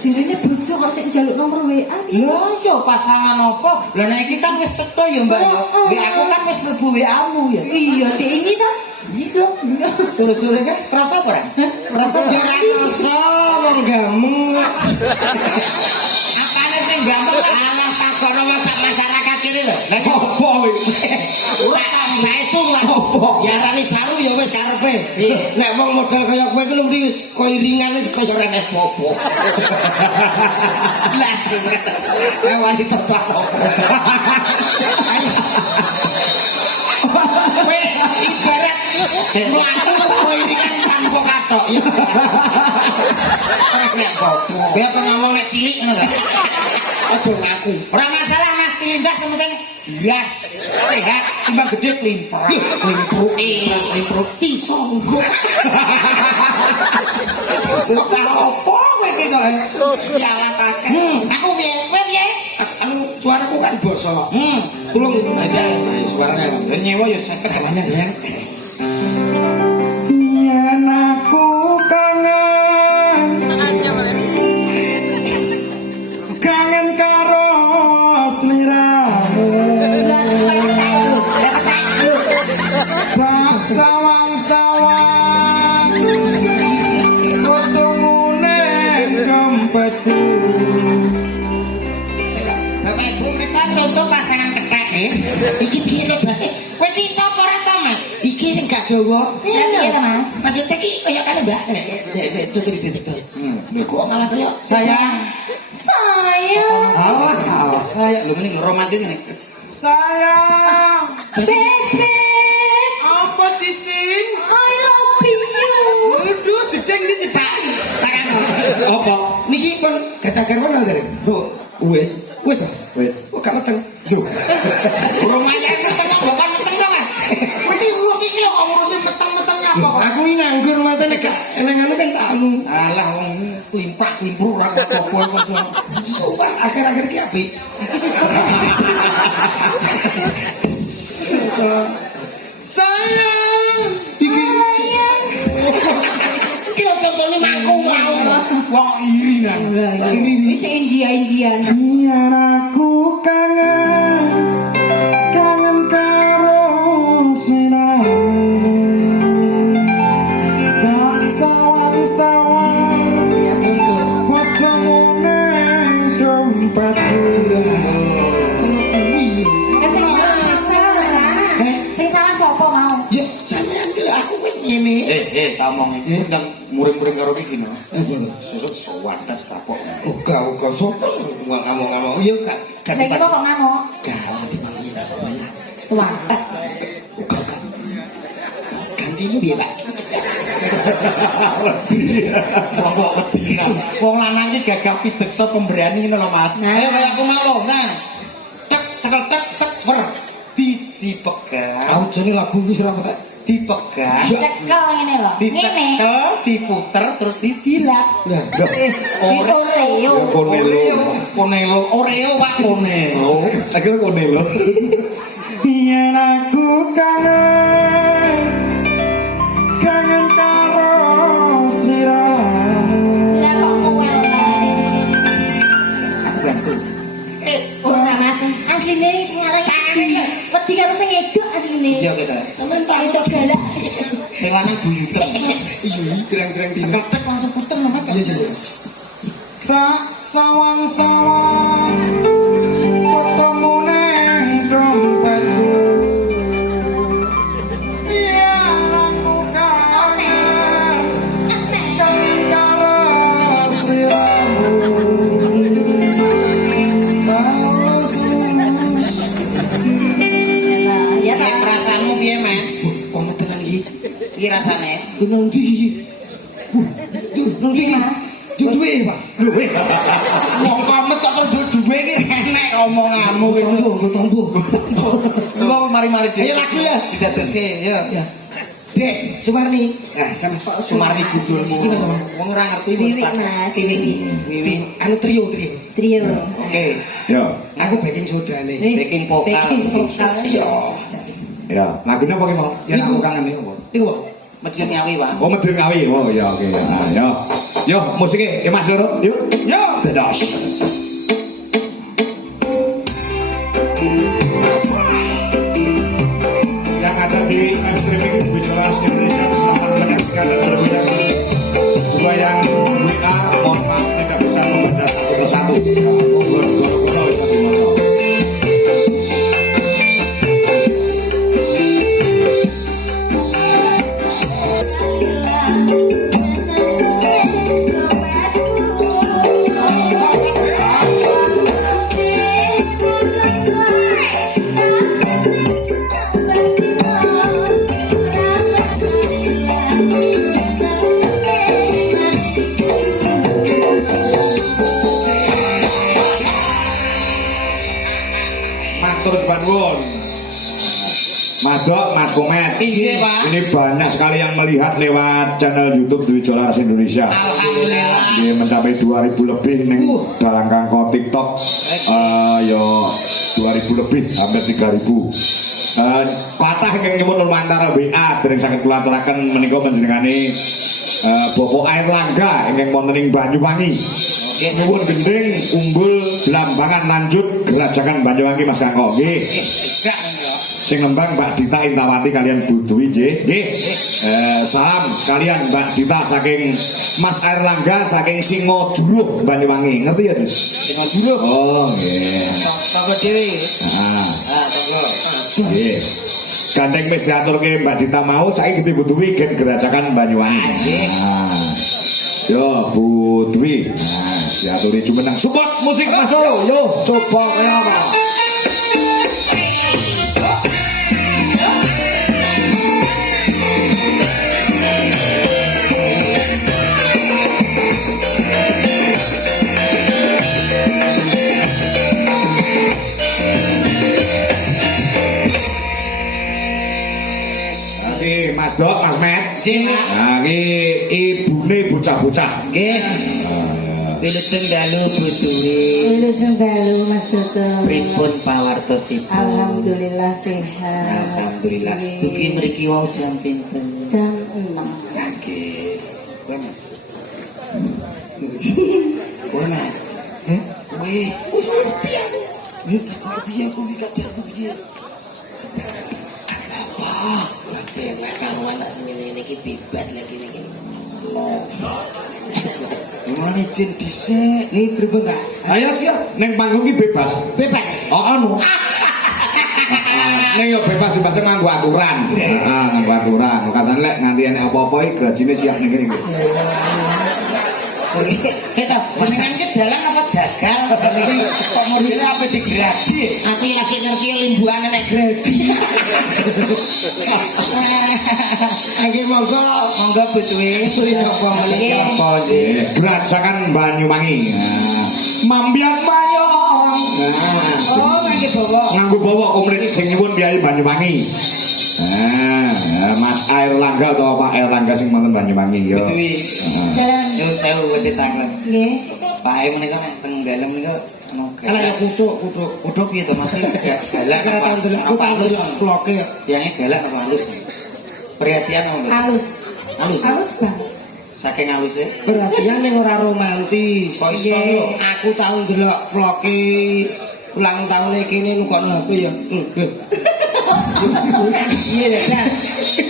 Jarene bojo kok sik njaluk nomor WA. Lho yo pasangan apa? Lah nek iki kan wis cetha ya Mbak ya. WA aku kan wis mlebu WA-mu ya. Iya, Dek ini ta. Iya. Sore-sore kan rasa apa? Rasa Ya ora rasa wong gameng. apane sing gampang alah takono masyarakat kene lho. Lah Apa iki? ora saya iku Mas. Diarani saru ya wis karepe. Nek wong model kaya kowe ku mesti wis kaya iringan wis kaya ora enek popo. Lah sing ngerti. Wani tepak. Kowe ibarat mlaku kowe iringan tanpa kathok ya. Nek popo. Kowe apa ngomong nek cilik ngono ta? Aja ngaku. Ora masalah Mas Cilindak sementing bias sehat timbang gede klimper. Limpro tisonggo. Salah opo kowe iki kok? Dialatake. Aku piye? Kowe piye? Anu suaraku kan basa. Tulung aja suaranya. Nyewa ya 50 Namanya sayang. Yen aku kangen kangen karo sliramu tak sawang-sawang fotomune dompetku. Bapak Ibu mereka contoh pasangan kethek Iki piye to, Mbak? kowe iki sapa ora to Mas? Iki sing gak Jawa. Iya piye to, Mas? Maksudnya ki kaya kan Mbak. Contoh iki to. Niku kok malah kaya Sayang. Sayang, Allah saya lho ini romantis ini. Sayang, bebek, apa cicing? I love you. Waduh, jedeng iki cedak. apa? Niki pun gadang ngono to. Wes, Wis to. wes. Kok gak meteng. Rumahnya itu tengah bukan meteng Mas. Kowe iki ngurusi iki kok ngurusi meteng-metengnya apa? Aku ini nganggur matane gak eneng anu kan tak anu. Alah wong klimprak-klimpru ora apa-apa kok. Sumpah akhir-akhir ki apik. Sayang, Iki Ki lho contone mangku mau. Wong iri nang. Ini India-Indian. yen aku kangen kangen karo sliramu tak sawang-sawang Ya contoh. fotomune dompetku. Sing salah. Sing salah sapa mau? Ya sampean ki lho aku wis ngene. Tak omong iki ndang muring-muring karo iki no. Apa to? Susuk sewadat kapok. Uga sopo ngamuk-ngamuk. Ya gak Lagi kok ngamuk? Gak dipanggil apa ya. Suwatek. Uga. Gantine piye, Pak? Wong kok wedi kan. Wong lanang iki gagah pideksa pemberani ngono lho Mas. Ayo kaya aku mau lho. Nah. Tek cekel tek seker dipegang. Aujane lagu iki ora apa tak? Dipegang. Cekel ngene lho. Ngene. Dicekel, diputer terus didilat. Lah, Oreo. Oreo Pak Konelo. Akhirnya kone lo. Yen aku kangen kangen karo sliramu. Lah kok ngewel wae. Aku bantu. Ora Mas, asline sing arek kangen. Wedi karo sing edok asline. Iya kita. sampean tak Edok galak. Sing lanang buyuter. iya keren-keren di Cekel langsung puter lho Mas. Tak sawang-sawang fotomune dompetku. Yen aku kangen kangen karo sliramu. Ya Piye ta. perasaanmu piye, Mas? Ono tenan iki. Piye rasane? Nang ndi iki? Tuh, nang ndi? Mas. Duwe, Pak. Wong komet kok terus duwe iki enek omonganmu gitu. Tombo. Wong mari-mari Ayo lagu ya. Didadeske, ya. Ya. Dek, Sumarni. Nah, sama Pak Sumarni judulmu. Iki Mas. Wong ora ngerti Wiwi Pak. Mas. Wiwi. Anu trio. Trio. Oke. Ya, Aku backing sodane. Backing vokal. Backing vokal. Iya. ya. Lagunya apa ki mau? Ya Niku. aku kangen iki apa? Iku, Pak. Medium Ngawi, Pak. Oh, Medun Ngawi. Oh, ya oke. Nah, yo. Yo, musiknya ya Mas Loro. Yuk. Yo. Dados. Yang ada di streaming Visualis Indonesia, selamat menyaksikan dan berbeda. Dua yang WA, mohon maaf tidak bisa membaca satu persatu. Goro-goro bisa dimotong. nuwun. Mas Dok, Mas Komet. Iya, Pak. Ini banyak sekali yang melihat lewat channel YouTube Dwi Jolaras Indonesia. Alhamdulillah. Dia mencapai 2000 lebih ning dalam kangko TikTok. Yo 2000 lebih, hampir 3000. Patah yang nyuwun lumantar WA dereng saged kula aturaken menika panjenengane Bapak Airlangga ingkang wonten ing Banyuwangi. Nuwun gending umbul Blambangan lanjut Gerajakan Banyuwangi Mas Kangko. Nggih. Sing nembang Mbak Dita Intawati kalian Bu Dwi nggih. Nggih. Salam sekalian Mbak Dita saking Mas Airlangga saking Singojuruh Banyuwangi. Ngerti ya, Dit? Singojuruh. Oh, nggih. Tonggo dhewe. Nah. Tonggo. Nggih. Gandeng wis diaturke Mbak Dita mau saiki Bu Dwi gen Gerajakan Banyuwangi. Nah. Yo Bu Dwi. Nah, diaturi jumeneng support musik Mas Solo. Yo coba kaya apa? Mas Dok, Mas Met. Nah, iki ibune bocah-bocah. Nggih. Wilujeng dalu Butuwi. Wilujeng dalu Mas Dodo. Pripun pawartosipun? Alhamdulillah sehat. Alhamdulillah. Dugi mriki wau jam pinten? Jam 6. Nggih. Kowe Mat. Kowe Mat. Kowe. Iki kok piye aku iki gak piye? Wah, enak karo anak semene iki bebas lagi iki. Emang izin dhisik. Nih pripun ta? Ayo siap, ning panggung iki bebas. Bebas. Oh anu. Ning yo bebas bebas nganggo aturan. Heeh, nganggo aturan. Kasane lek nganti enek apa-apa iki gajine siap ning kene. Kita jenengan ki dalan apa jagal? Niki kok modele apa digraji? Aku lagi ngerti limbuan nek gredi. Ayo monggo Butuwi. Napa meniki apa nggih? Gerajakan Banyuwangi. Mambian mayong. Oh, ngangge bawa. Nganggo bawa umrit sing nyuwun Kyai Banyuwangi. Mas Airlangga atau Pak Airlangga sing wonten Banyuwangi yo. Butuwi. Nyuwun sewu wedi tangan. Nggih. Pae menika nek teng dalem menika anu Ala kutuk. Kudu piye to Mas? Galak Kira apa? tak ndelok aku tak ndelok vloge ya. Yang galak apa halus? Perhatian apa? Halus. Halus. Halus Bang. Saking halusnya. Perhatian ning ora romantis. Kok iso lho? Aku tau ndelok vloge ulang tahun kene nukokno HP ya. Iya ya.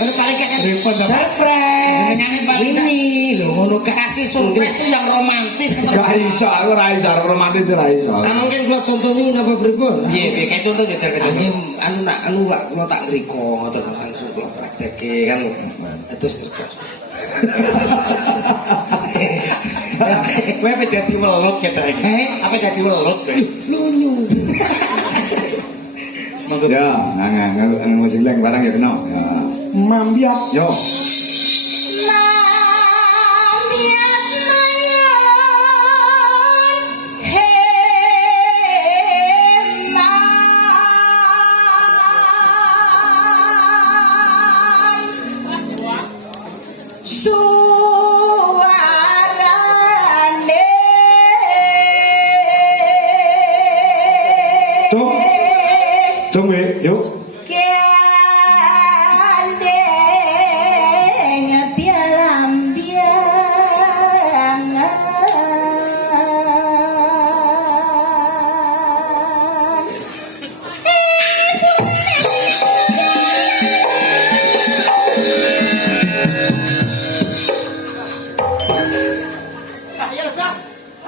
Ono paling kayak surprise. Ini lho ngono Kasih surprise itu yang romantis. Gak iso, aku ora iso romantis ora iso. mungkin kula contoni napa pripun? Iya, piye kayak contoh deh Anu lak kula tak ngriko ngoten langsung kula praktekke kan. Terus. Kowe apa dadi welut ketok iki? Apa dadi welut kowe? Lunyu. Ya, nang musik leng barang ya kena. Mambiat yo. Cung we, yuk.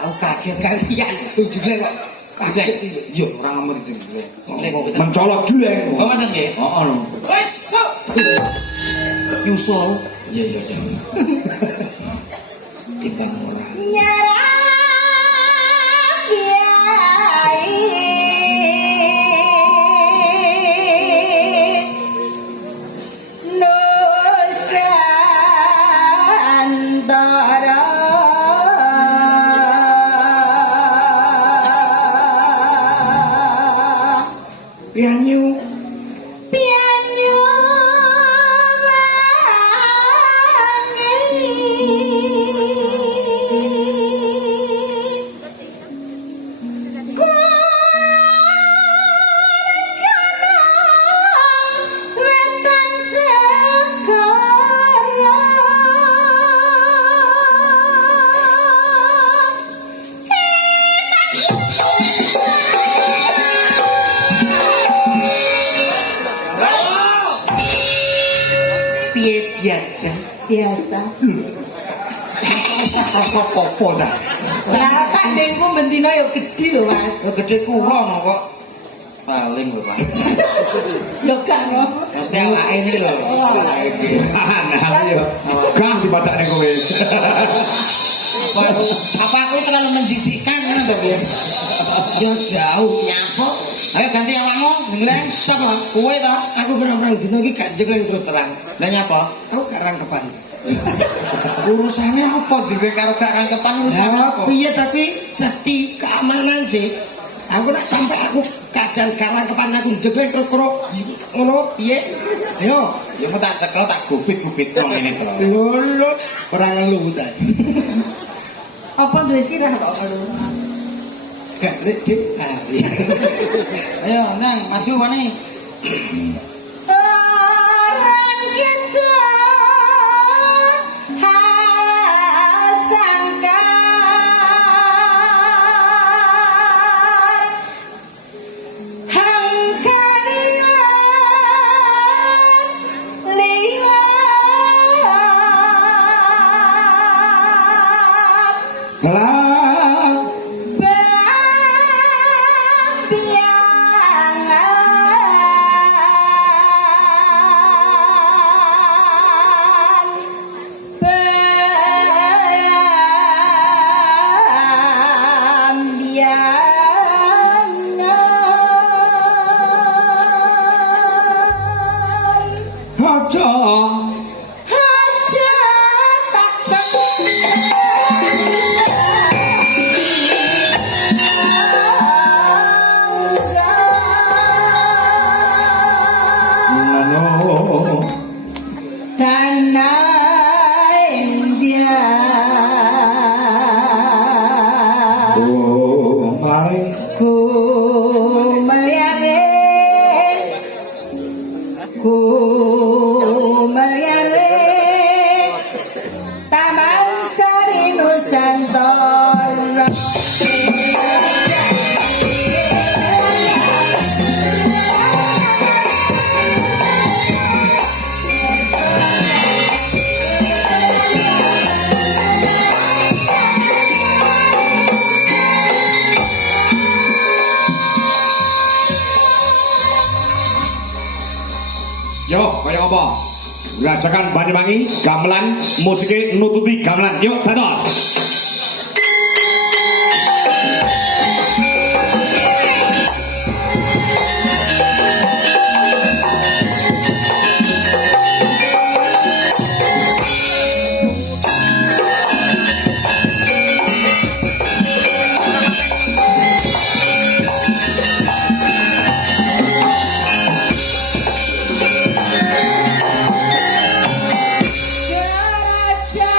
Aku kaget kalian ujule kok kaget. Yo ora ngomong jenenge. Mencolok juleng. Oh ngoten nggih. Heeh. Wes. Nyusul. Iya. Timbang ora. Yang Jen? Biasa. Masalah apa dah? Lah tak ndengku bendina yo gedhi lho, Mas. Gede kula kok. Paling lho, Pak. Yo gak ngono. Mesti awake ini lho. Nah, yo. Kang dipadakne kowe. Apa aku terlalu menjijikkan kan to, Bian? Yo jauh nyapa. Ayo ganti awakmu, ngleng. Sapa? Kowe to? Aku berang-berang dino iki gak jeneng terus terang. Lah nyapa? Aku gak rangkepan. Urusane apa dhewe karo gak rangkepan urusan apa? Piye tapi seti keamanan sih. Aku nak sampai aku keadaan gak rangkepan aku jegleng terus ngono piye? Ayo. Ya mau tak cekel tak gubit-gubit wong ngene to. Lho, ora ngelu ta. Apa duwe sirah kok ngono? Gak dik. Ayo, Nang, maju mana? Orang kita Rajakan Banyuwangi gamelan musiknya nututi gamelan yuk dadah. Raja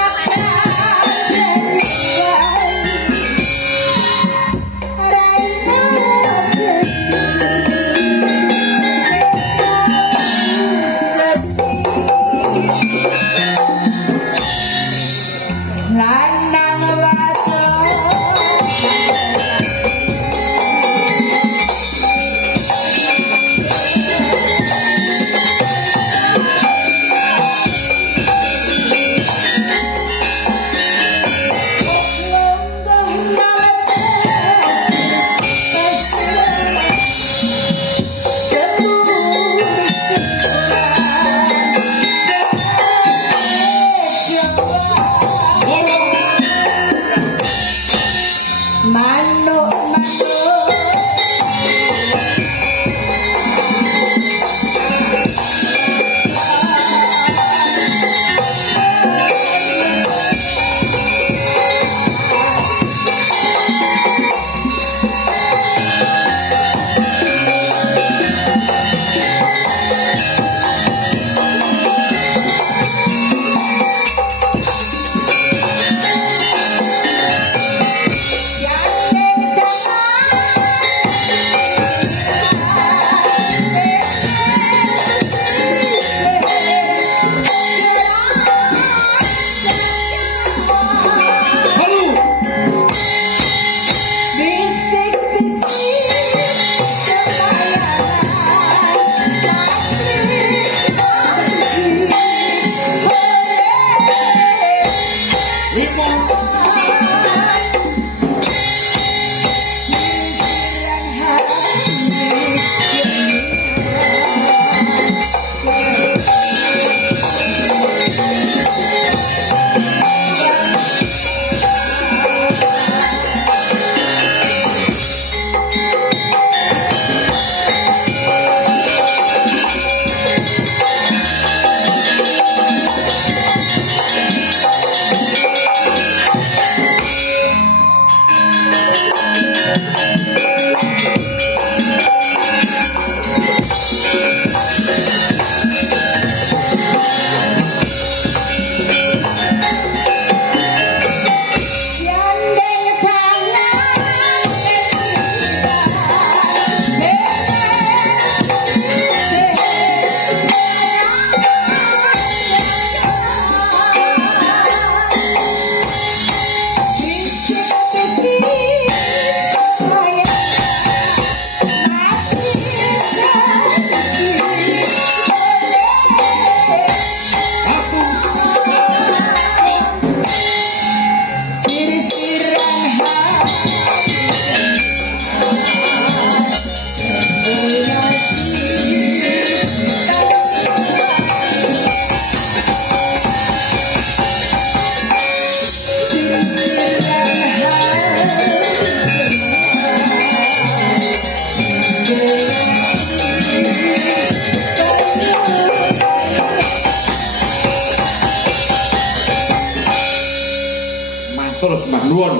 terus Mbak Nuwun.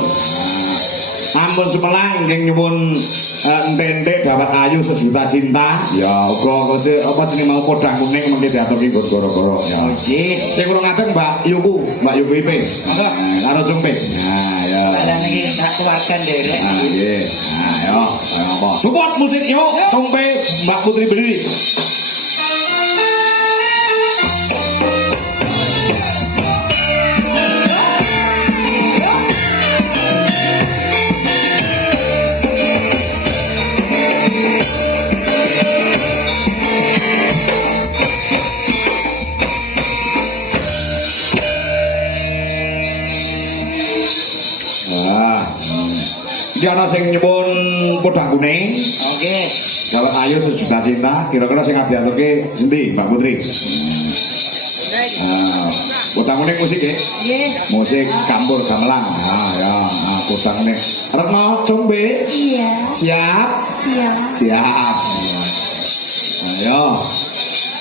Ampun semelang nggih nyuwun entek-entek dapat ayu sejuta cinta. Ya uga kose apa jenenge mau kodang kuning mengke diaturke nggon goro-goro ya. Nggih. Sing kurang adeng Mbak Yuku IP. Monggo. Karo Jumpe. Nah ya. Lah niki sak keluarga nderek. Nah nggih. Nah yo apa. Support musik yo Jumpe Mbak Putri berdiri. Iki ana sing nyuwun kodang kuning. Oke. Dapat ayu sejuta cinta. Kira-kira sing diaturke sendi Mbak Putri? Nah, kodang kuning musik ya? Nggih. Musik campur gamelan. Nah, ya, kodang kuning. Retno Jumpe. Iya. Siap? Siap. Siap. Ayo.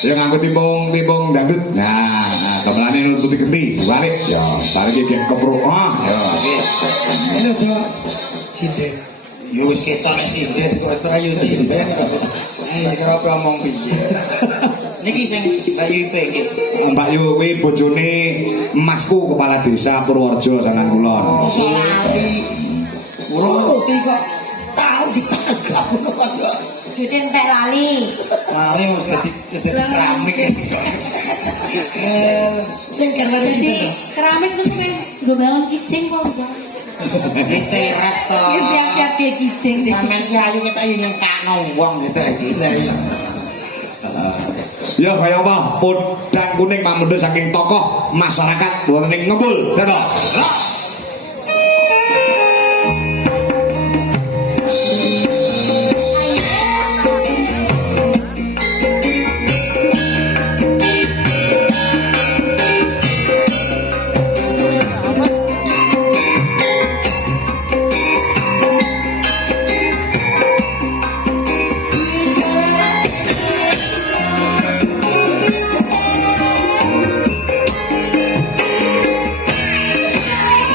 Yang nganggo timpung dangdut. Nah, gamelane nututi genti. Balik. Ya, balik iki kepruk. Ya. Ini apa? Sinden. Yo wis ketok nek sinden kok ora yo sinden. Kira apa omong piye. Niki sing Mbak Yu IP iki. Mbak Yu kuwi bojone Masku kepala desa Purworejo Sangan Kulon. Solali. Urung kok tahu ditanggap ngono kok. Duite entek lali. Mari wis dadi keramik. Sing kerane Jadi keramik terus kayak gue bangun kicing kok. Di teras to. Ini siap-siap kayak kicing. Sampeyan ki ayu kita yo nyengkakno wong gitu iki. Ya kaya apa? Podang kuning mamundhut saking tokoh masyarakat wonten ing Ngembul. Dato. Sayang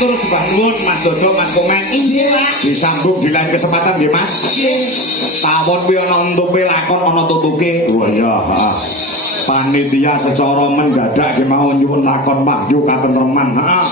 matur sembah nuwun Mas Dodok, Mas Komeng. Inggih, Pak. Disambung di lain kesempatan nggih Mas. Pawon kuwi ana untuke lakon ana tutuke. Oh iya, heeh. Panitia secara mendadak nggih mau nyuwun lakon Wahyu katentreman. Heeh.